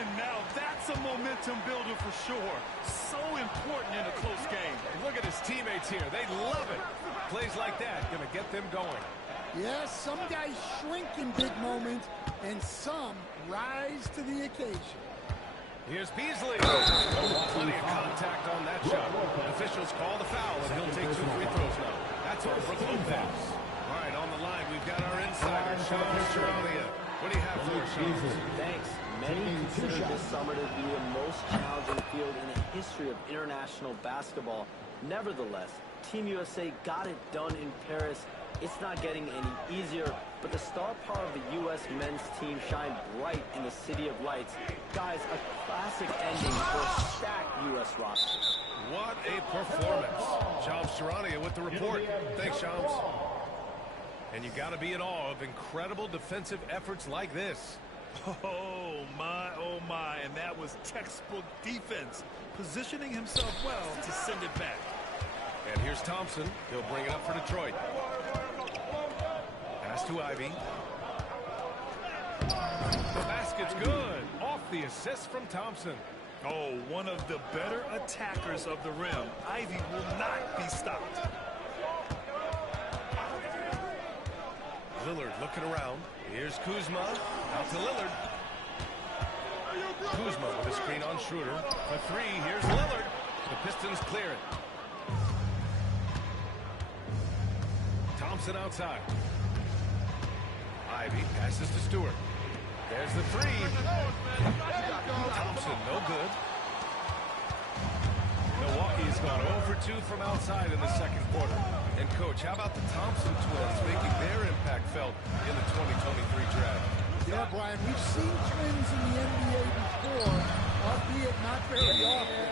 And now that's a momentum builder for sure. So important in a close game. And look at his teammates here. They love it. Plays like that going to get them going. Yes, some guys shrink in big moments, and some rise to the occasion. Here's Beasley. Plenty of contact on that shot. Officials call the foul, and he'll take 2 free throws now. That's on Brook Lopez. All right, on the line, we've got our insider, Giannis. What do you have for us, Giannis? Thanks. Many consider this summer to be the most challenging field in the history of international basketball. Nevertheless, Team USA got it done in Paris. It's not getting any easier, but the star power of the U.S. men's team shined bright in the City of Lights. Guys, a classic ending for a stacked U.S. roster. What a performance. Shams Charania with the report. Thanks, Shams. And you got to be in awe of incredible defensive efforts like this. Oh my, and that was textbook defense, positioning himself well to send it back. And here's Thompson. He'll bring it up for Detroit. Pass to Ivy. The basket's good. Off the assist from Thompson. Oh, one of the better attackers of the rim. Ivy will not be stopped. Lillard looking around. Here's Kuzma. Out to Lillard. Kuzma with a screen on Schroeder. For three, here's Lillard. The Pistons clear it. Thompson outside. Ivy passes to Stewart. There's the three. Thompson, no good. Milwaukee's gone 0 for 2 from outside in the second quarter. And, Coach, how about the Thompson twins making their impact felt in the 2023 draft? Yeah, Brian, we've seen twins in the NBA before, albeit not very often.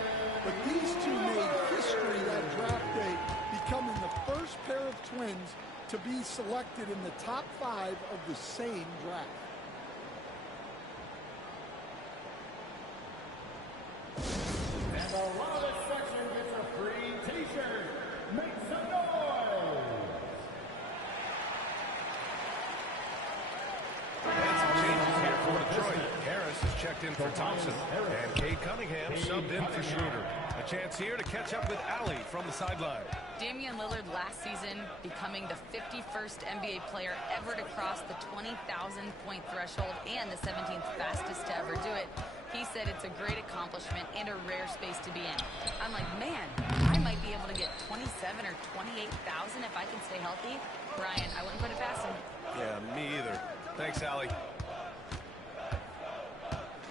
But these two made history that draft day, becoming the first pair of twins to be selected in the top 5 of the same draft. And the loudest section gets a free T-shirt. Make some noise! And some changes here for Detroit. Harris is checked in for Thompson, and Cade Cunningham subbed in for Schroeder. A chance here to catch up with Allie from the sideline. Damian Lillard last season becoming the 51st NBA player ever to cross the 20,000-point threshold and the 17th fastest to ever do it. He said it's a great accomplishment and a rare space to be in. I'm like, man, I might be able to get 27 or 28,000 if I can stay healthy. Brian, I wouldn't put it past him. Yeah, me either. Thanks, Allie.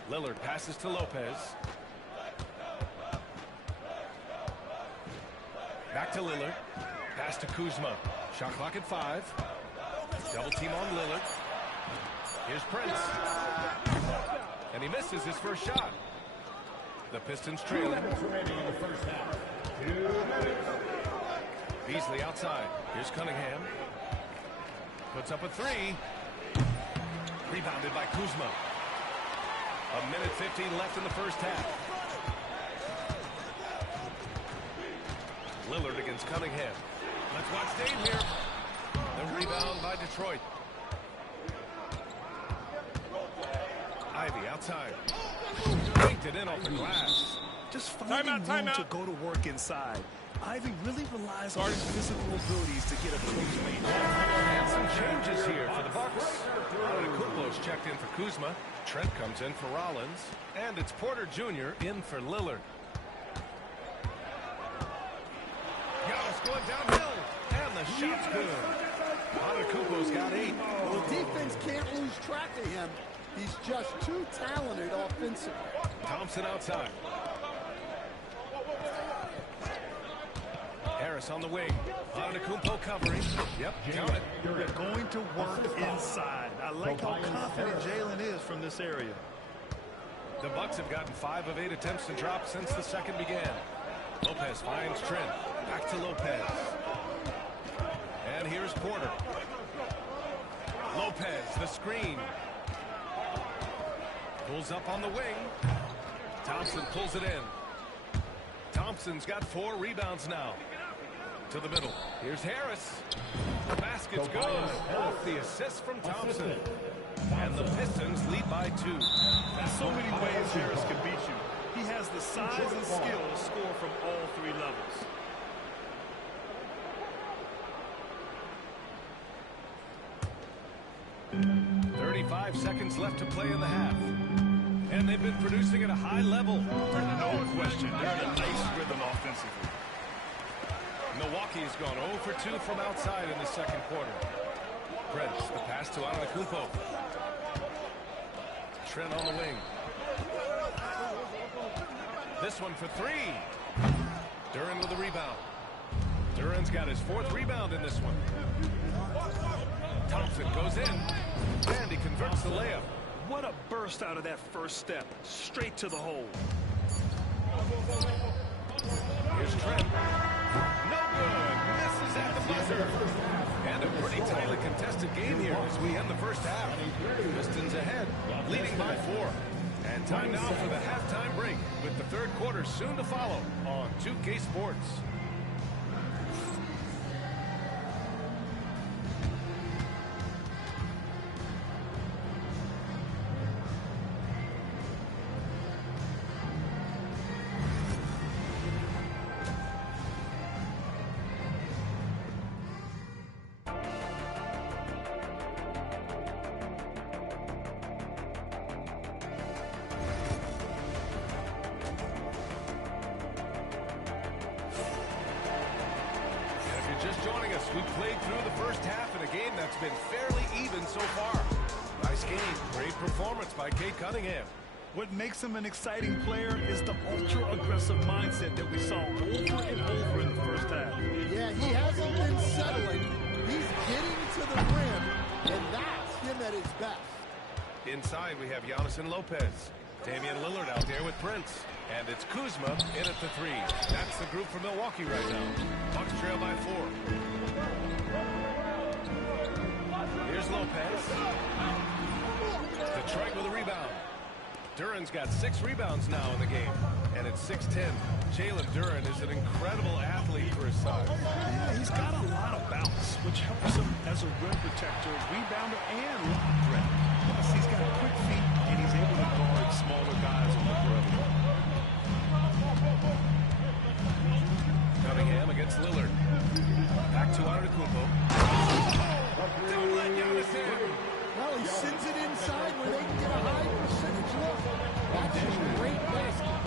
Lillard passes to Lopez. Back to Lillard. Pass to Kuzma. Shot clock at 5. Double team on Lillard. Here's Prince. And he misses his first shot. The Pistons trailing. Beasley outside. Here's Cunningham. Puts up a three. Rebounded by Kuzma. A minute 15 left in the first half. Lillard against Cunningham. Let's watch Dame here. The rebound by Detroit. Ivy outside. Banked it in off the glass. Just finding room to go to work inside. Ivy really relies on his physical abilities to get a close mate. And some changes here for the Bucks. Antetokounmpo's checked in for Kuzma. Trent comes in for Rollins. And it's Porter Jr. in for Lillard. Giannis going downhill. And the shot's good. Antetokounmpo's got 8. Well, the defense can't lose track of him. He's just too talented offensively. Thompson outside. Harris on the wing. Antetokounmpo covering. Yep, count it. They're going to work inside. I like how confident Jalen is from this area. The Bucks have gotten 5 of 8 attempts to drop since the second began. Lopez finds Trent. Back to Lopez. And here's Porter. Lopez, the screen. Pulls up on the wing. Thompson pulls it in. Thompson's got 4 rebounds now. To the middle. Here's Harris. The basket's good. Off the assist from Thompson. And the Pistons lead by 2. There's so many ways Harris can beat you. He has the size and skill to score from all 3 levels. .35 seconds left to play in the half. And they've been producing at a high level. No question. They're in a nice rhythm offensively. Milwaukee's gone 0 for 2 from outside in the second quarter. Prince, the pass to Antetokounmpo. Trent on the wing. This one for 3. Duran with the rebound. Duran's got his 4th rebound in this one. Thompson goes in. And he converts the layup. What a burst out of that first step. Straight to the hole. Here's Trent. No good. Misses at the buzzer. And a pretty tightly contested game here as we end the first half. Pistons ahead, leading by 4. And time now for the halftime break, with the third quarter soon to follow on 2K Sports. We've played through the first half in a game that's been fairly even so far. Nice game. Great performance by Cade Cunningham. What makes him an exciting player is the ultra-aggressive mindset that we saw over and over in the first half. Yeah, he hasn't been settling. He's getting to the rim, and that's him at his best. Inside, we have Giannis and Lopez. Damian Lillard out there with Prince. And it's Kuzma in at the 3. That's the group for Milwaukee right now. Bucks trail by 4. Here's Lopez. Detroit with a rebound. Duran's got 6 rebounds now in the game. And it's 6-10. Jalen Duran is an incredible athlete for his size. Yeah, he's got a lot of bounce, which helps him as a rim protector, rebounder, and lob threat. Plus, he's got quick feet, and he's able to guard smaller guys on the perimeter. Cunningham against Lillard. Back to Antetokounmpo. Don't let Giannis in. Well, he sends it inside where they can get a high percentage look. That's a great basket.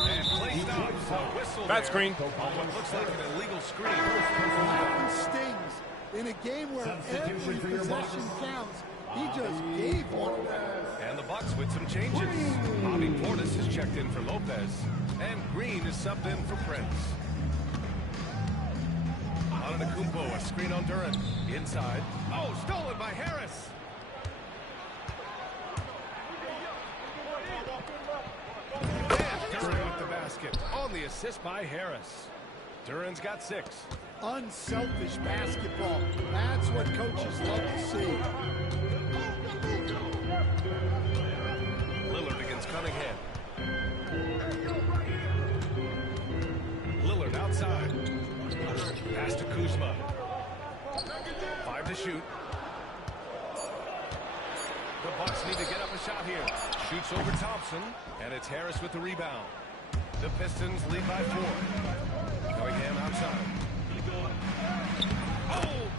And placed out. A whistle Bad screen. On what looks like an illegal screen. That stings. In a game where every possession counts, he just gave one away. And the Bucks with some changes. Bobby Portis is checked in for Lopez. And Green is subbed in for Prince. Antetokounmpo, a screen on Duran. Inside. Oh, stolen by Harris. And Duran with the basket. On the assist by Harris. Duran's got 6. Unselfish basketball. That's what coaches love to see. Lillard against Cunningham. Lillard outside. Pass to Kuzma. 5 to shoot. The Bucks need to get up a shot here. Shoots over Thompson, and it's Harris with the rebound. The Pistons lead by 4. Cunningham outside.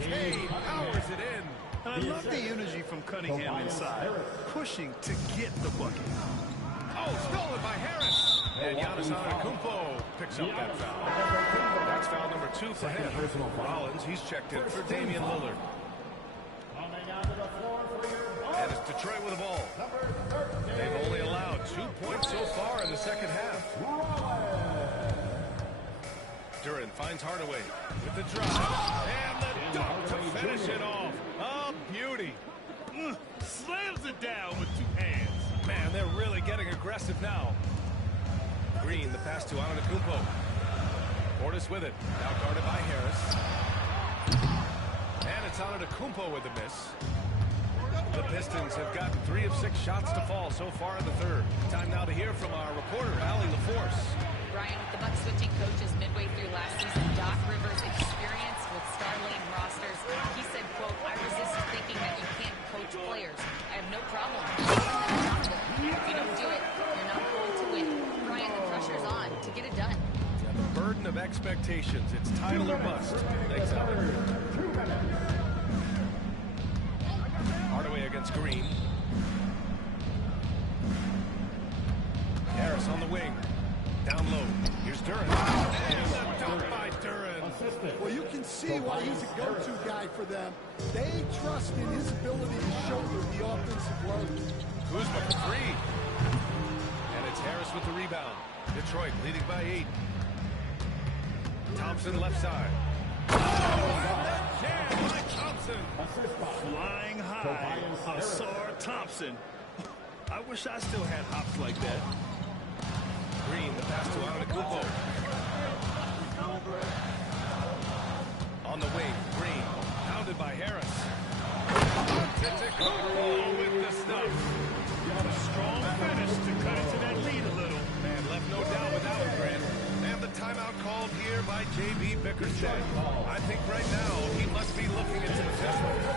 Okay, powers it in. I love the energy from Cunningham inside, pushing to get the bucket. Oh, stolen by Harris. And Giannis Antetokounmpo picks up that foul. That's foul number 2 for him. Rollins, he's checked in for Damian Lillard. And it's Detroit with the ball. They've only allowed 2 points so far in the second half. Duran finds Hardaway with the drive. And the dunk to finish it off. Oh, beauty. Slams it down with 2 hands. Man, they're really getting aggressive now. Green, the pass to Antetokounmpo. Portis with it. Now guarded by Harris. And it's Antetokounmpo with the miss. The Pistons have gotten 3 of 6 shots to fall so far in the third. Time now to hear from our reporter, Allie LaForce. Brian, with the Bucks switching coaches midway through last season, Doc Rivers' experience with star lane rosters, he said, quote, "I resist thinking that you can't coach players. I have no problem making them accountable. If you don't do it, you're not going to win." Brian, the pressure's on to get it done. Yeah, the burden of expectations. It's title or bust. Thanks, Allie. Hardaway against Green. Harris on the wing. Down low. Here's Duran. And the dunk by Duran. Well, you can see why he's a go-to guy for them. They trust in his ability to shoulder the offensive load. Kuzma for 3. And it's Harris with the rebound. Detroit leading by 8. Thompson left side. Oh, and the jam by Thompson. Flying high, Asar Thompson. I wish I still had hops like that. Green, the pass to Antetokounmpo. On the wing, Green, pounded by Harris. Antetokounmpo with the stuff. A strong finish to cut into that lead a little. Man, left no doubt with that one, Grant. And the timeout called here by J.B. Bickerstaff. I think right now he must be looking into the Pistons.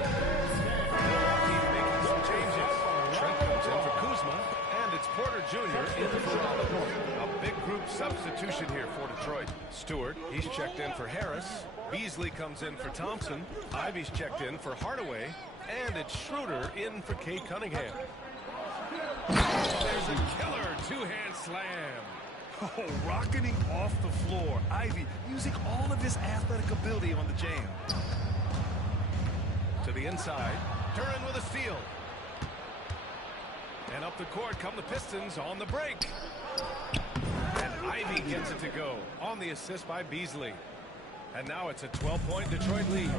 Milwaukee making some changes. Trent comes in for Kuzma. And it's Porter Jr. in for Rollins. A big group substitution here for Detroit. Stewart, he's checked in for Harris. Beasley comes in for Thompson. Ivy's checked in for Hardaway. And it's Schroeder in for Cade Cunningham. There's a killer 2-hand slam. Oh, rocketing off the floor. Ivy using all of his athletic ability on the jam. To the inside. Duran with a steal. And up the court come the Pistons on the break. And Ivy gets it to go on the assist by Beasley. And now it's a 12-point Detroit lead.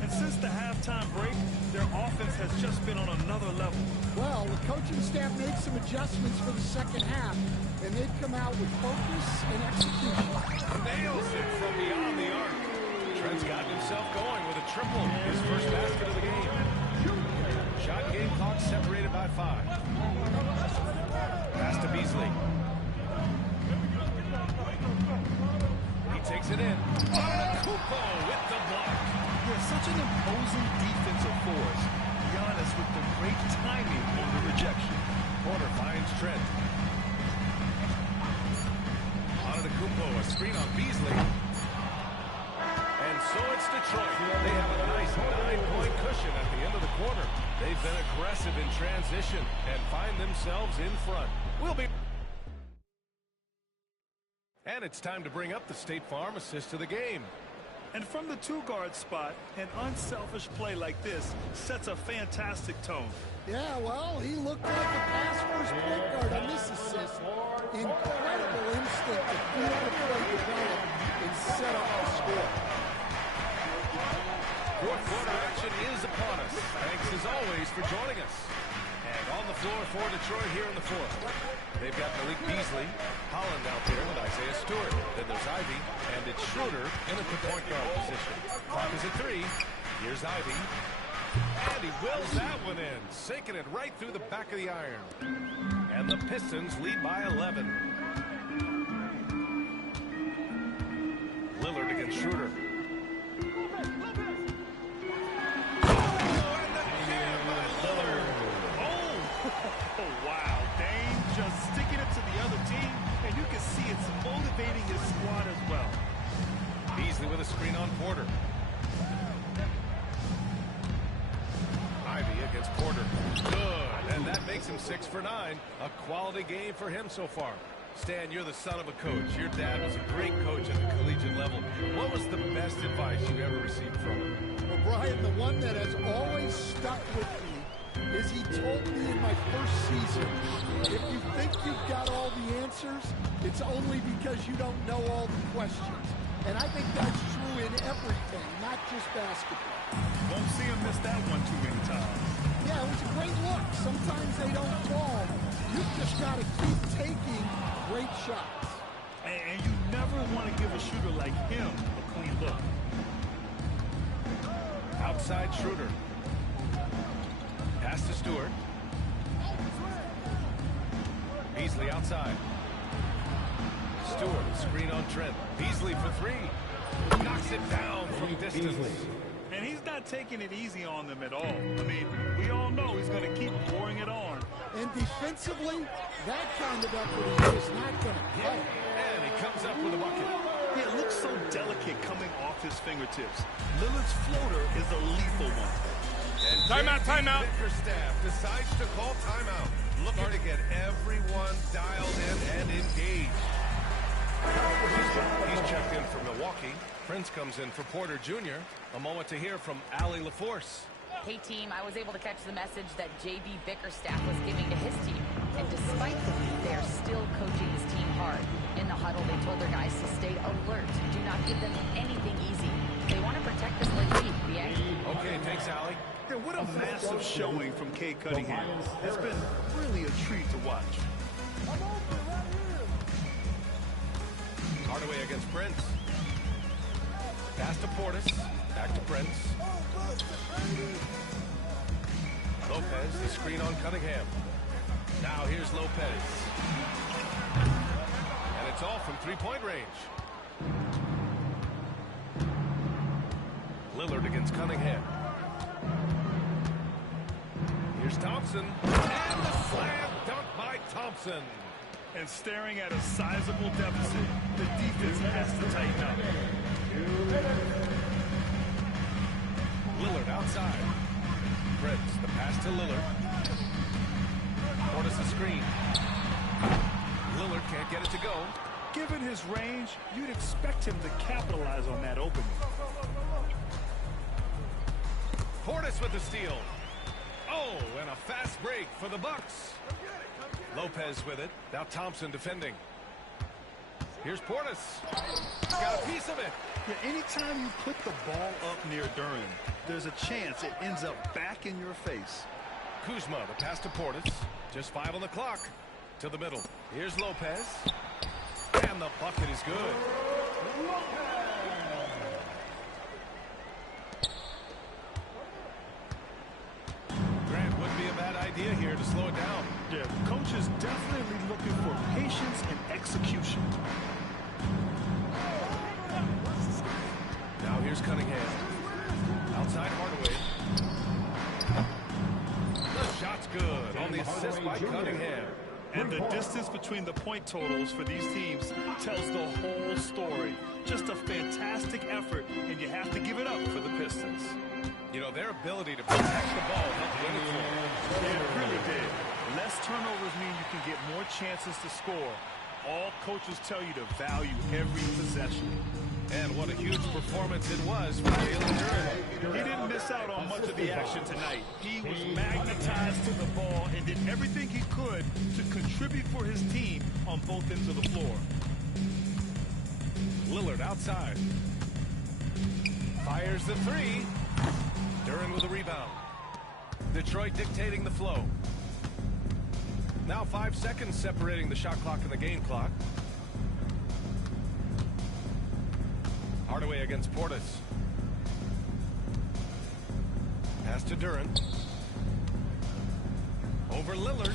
And since the halftime break, their offense has just been on another level. Well, the coaching staff made some adjustments for the second half, and they've come out with focus and execution. Nails it from beyond the arc. Trent's gotten himself going with a triple, his first basket of the game. Shot and game clock separated by 5. Pass to Beasley. He takes it in. Antetokounmpo with the block. Yeah, such an imposing defensive force. Giannis with the great timing on the rejection. Porter finds Trent. Antetokounmpo, a screen on Beasley. And so it's Detroit. They have a nice 9-point cushion at the end of the quarter. They've been aggressive in transition and find themselves in front. And it's time to bring up the State Farm assist of the game. And from the 2-guard spot, an unselfish play like this sets a fantastic tone. Yeah, well, he looked like a pass-first point guard on this assist. Incredible instinct to feel the play develop and set up the score. Fourth quarter action is upon us. Thanks as always for joining us. And on the floor for Detroit here in the fourth. They've got Malik Beasley, Holland out there with Isaiah Stewart. Then there's Ivy, and it's Schroeder in the point guard position. Clock is at 3. Here's Ivy. And he wills that one in, sinking it right through the back of the iron. And the Pistons lead by 11. Lillard against Schroeder. Oh, wow. Dame just sticking it to the other team, and you can see it's motivating his squad as well. Beasley with a screen on Porter. Ivy against Porter. Good, and that makes him 6 for 9. A quality game for him so far. Stan, you're the son of a coach. Your dad was a great coach at the collegiate level. What was the best advice you ever received from him? Well, Brian, the one that has always stuck with me is he told me in my first season, if you think you've got all the answers, it's only because you don't know all the questions. And I think that's true in everything, not just basketball. Won't see him miss that one too many times. Yeah, it was a great look. Sometimes they don't fall. You've just got to keep taking great shots. And you never want to give a shooter like him a clean look. Outside Schroeder. Pass to Stewart. Beasley outside. Stewart, screen on Trent. Beasley for 3. Knocks it down from distance. And he's not taking it easy on them at all. I mean, we all know he's going to keep pouring it on. And defensively, that kind of equity is not going to cut it. And he comes up with a bucket. Yeah, it looks so delicate coming off his fingertips. Lillard's floater is a lethal one. And timeout. Bickerstaff decides to call timeout. Looking to get everyone dialed in and engaged. He's checked in for Milwaukee. Prince comes in for Porter Jr. A moment to hear from Allie LaForce. Hey, team, I was able to catch the message that J.B. Bickerstaff was giving to his team. And despite the lead, they are still coaching this team hard. In the huddle, they told their guys to stay alert. Do not give them anything easy. They want to protect this lead. Okay, thanks, Allie. Yeah, what a massive showing from Cade Cunningham. It's been really a treat to watch. Hardaway against Prince. Pass to Portis. Back to Prince. Lopez, the screen on Cunningham. Now here's Lopez. And it's all from three-point range. Lillard against Cunningham. Here's Thompson. And the slam dunk by Thompson. And staring at a sizable deficit, the defense has to tighten up. Lillard outside. Prince, the pass to Lillard. Portis a screen. Lillard can't get it to go. Given his range, you'd expect him to capitalize on that opening. Portis with the steal. Oh, and a fast break for the Bucks. Lopez with it. Now Thompson defending. Here's Portis. Got a piece of it. Yeah, anytime you put the ball up near Duran, there's a chance it ends up back in your face. Kuzma, the pass to Portis. Just 5 on the clock. To the middle. Here's Lopez. And the bucket is good. Grant wouldn't be a bad idea here to slow it down. Yeah, the coach is definitely looking for patience and execution. Now here's Cunningham. Outside Hardaway. The shot's good on the assist by Cunningham. And the distance between the point totals for these teams tells the whole story. Just a fantastic effort, and you have to give it up for the Pistons. You know, their ability to protect the ball helped win it for them. Yeah, it really did. Less turnovers mean you can get more chances to score. All coaches tell you to value every possession. And what a huge performance it was for Jalen Duran. He didn't miss out on much of the action tonight. He was magnetized to the ball and did everything he could to contribute for his team on both ends of the floor. Lillard outside. Fires the three. Duran with a rebound. Detroit dictating the flow. Now 5 seconds separating the shot clock and the game clock. Hardaway against Portis. Pass to Duran. Over Lillard.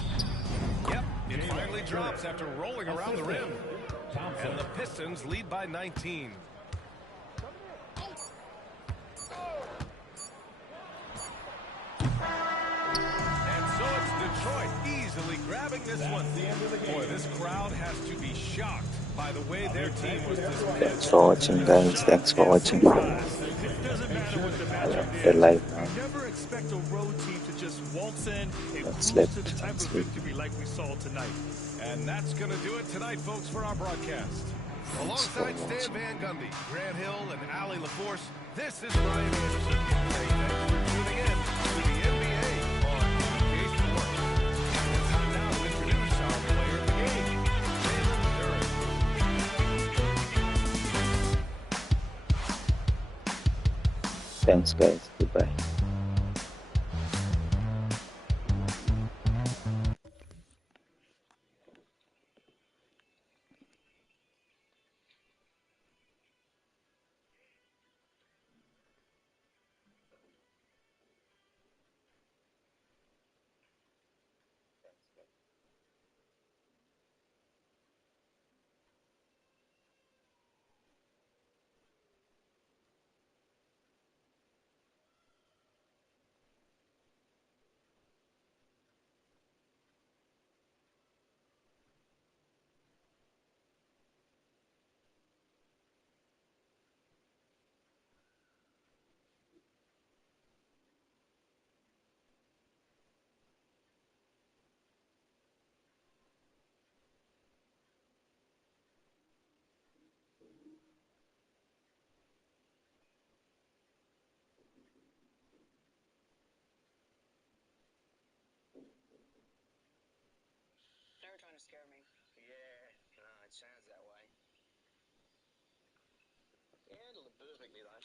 Yep, it finally drops after rolling around the rim. And the Pistons lead by 19. And so it's Detroit easily grabbing this one. Boy, this crowd has to be shocked by the way their team was dismissed. Thanks for watching, guys. Thanks for watching. The live now. Never expect a road team to just waltz in and That's cruise to left. the type of victory like we saw tonight. And that's going to do it tonight, folks, for our broadcast. Alongside Stan Van Gundy, Grant Hill, and Allie LaForce, this is Ryan Anderson. Hey, thanks for tuning in to the NBA on PNO. It's time now to introduce our player of the game, Jalen Duran. Thanks, guys. Goodbye. Never trying to scare me. Yeah, no, it sounds that way. Yeah, it'll perfectly though.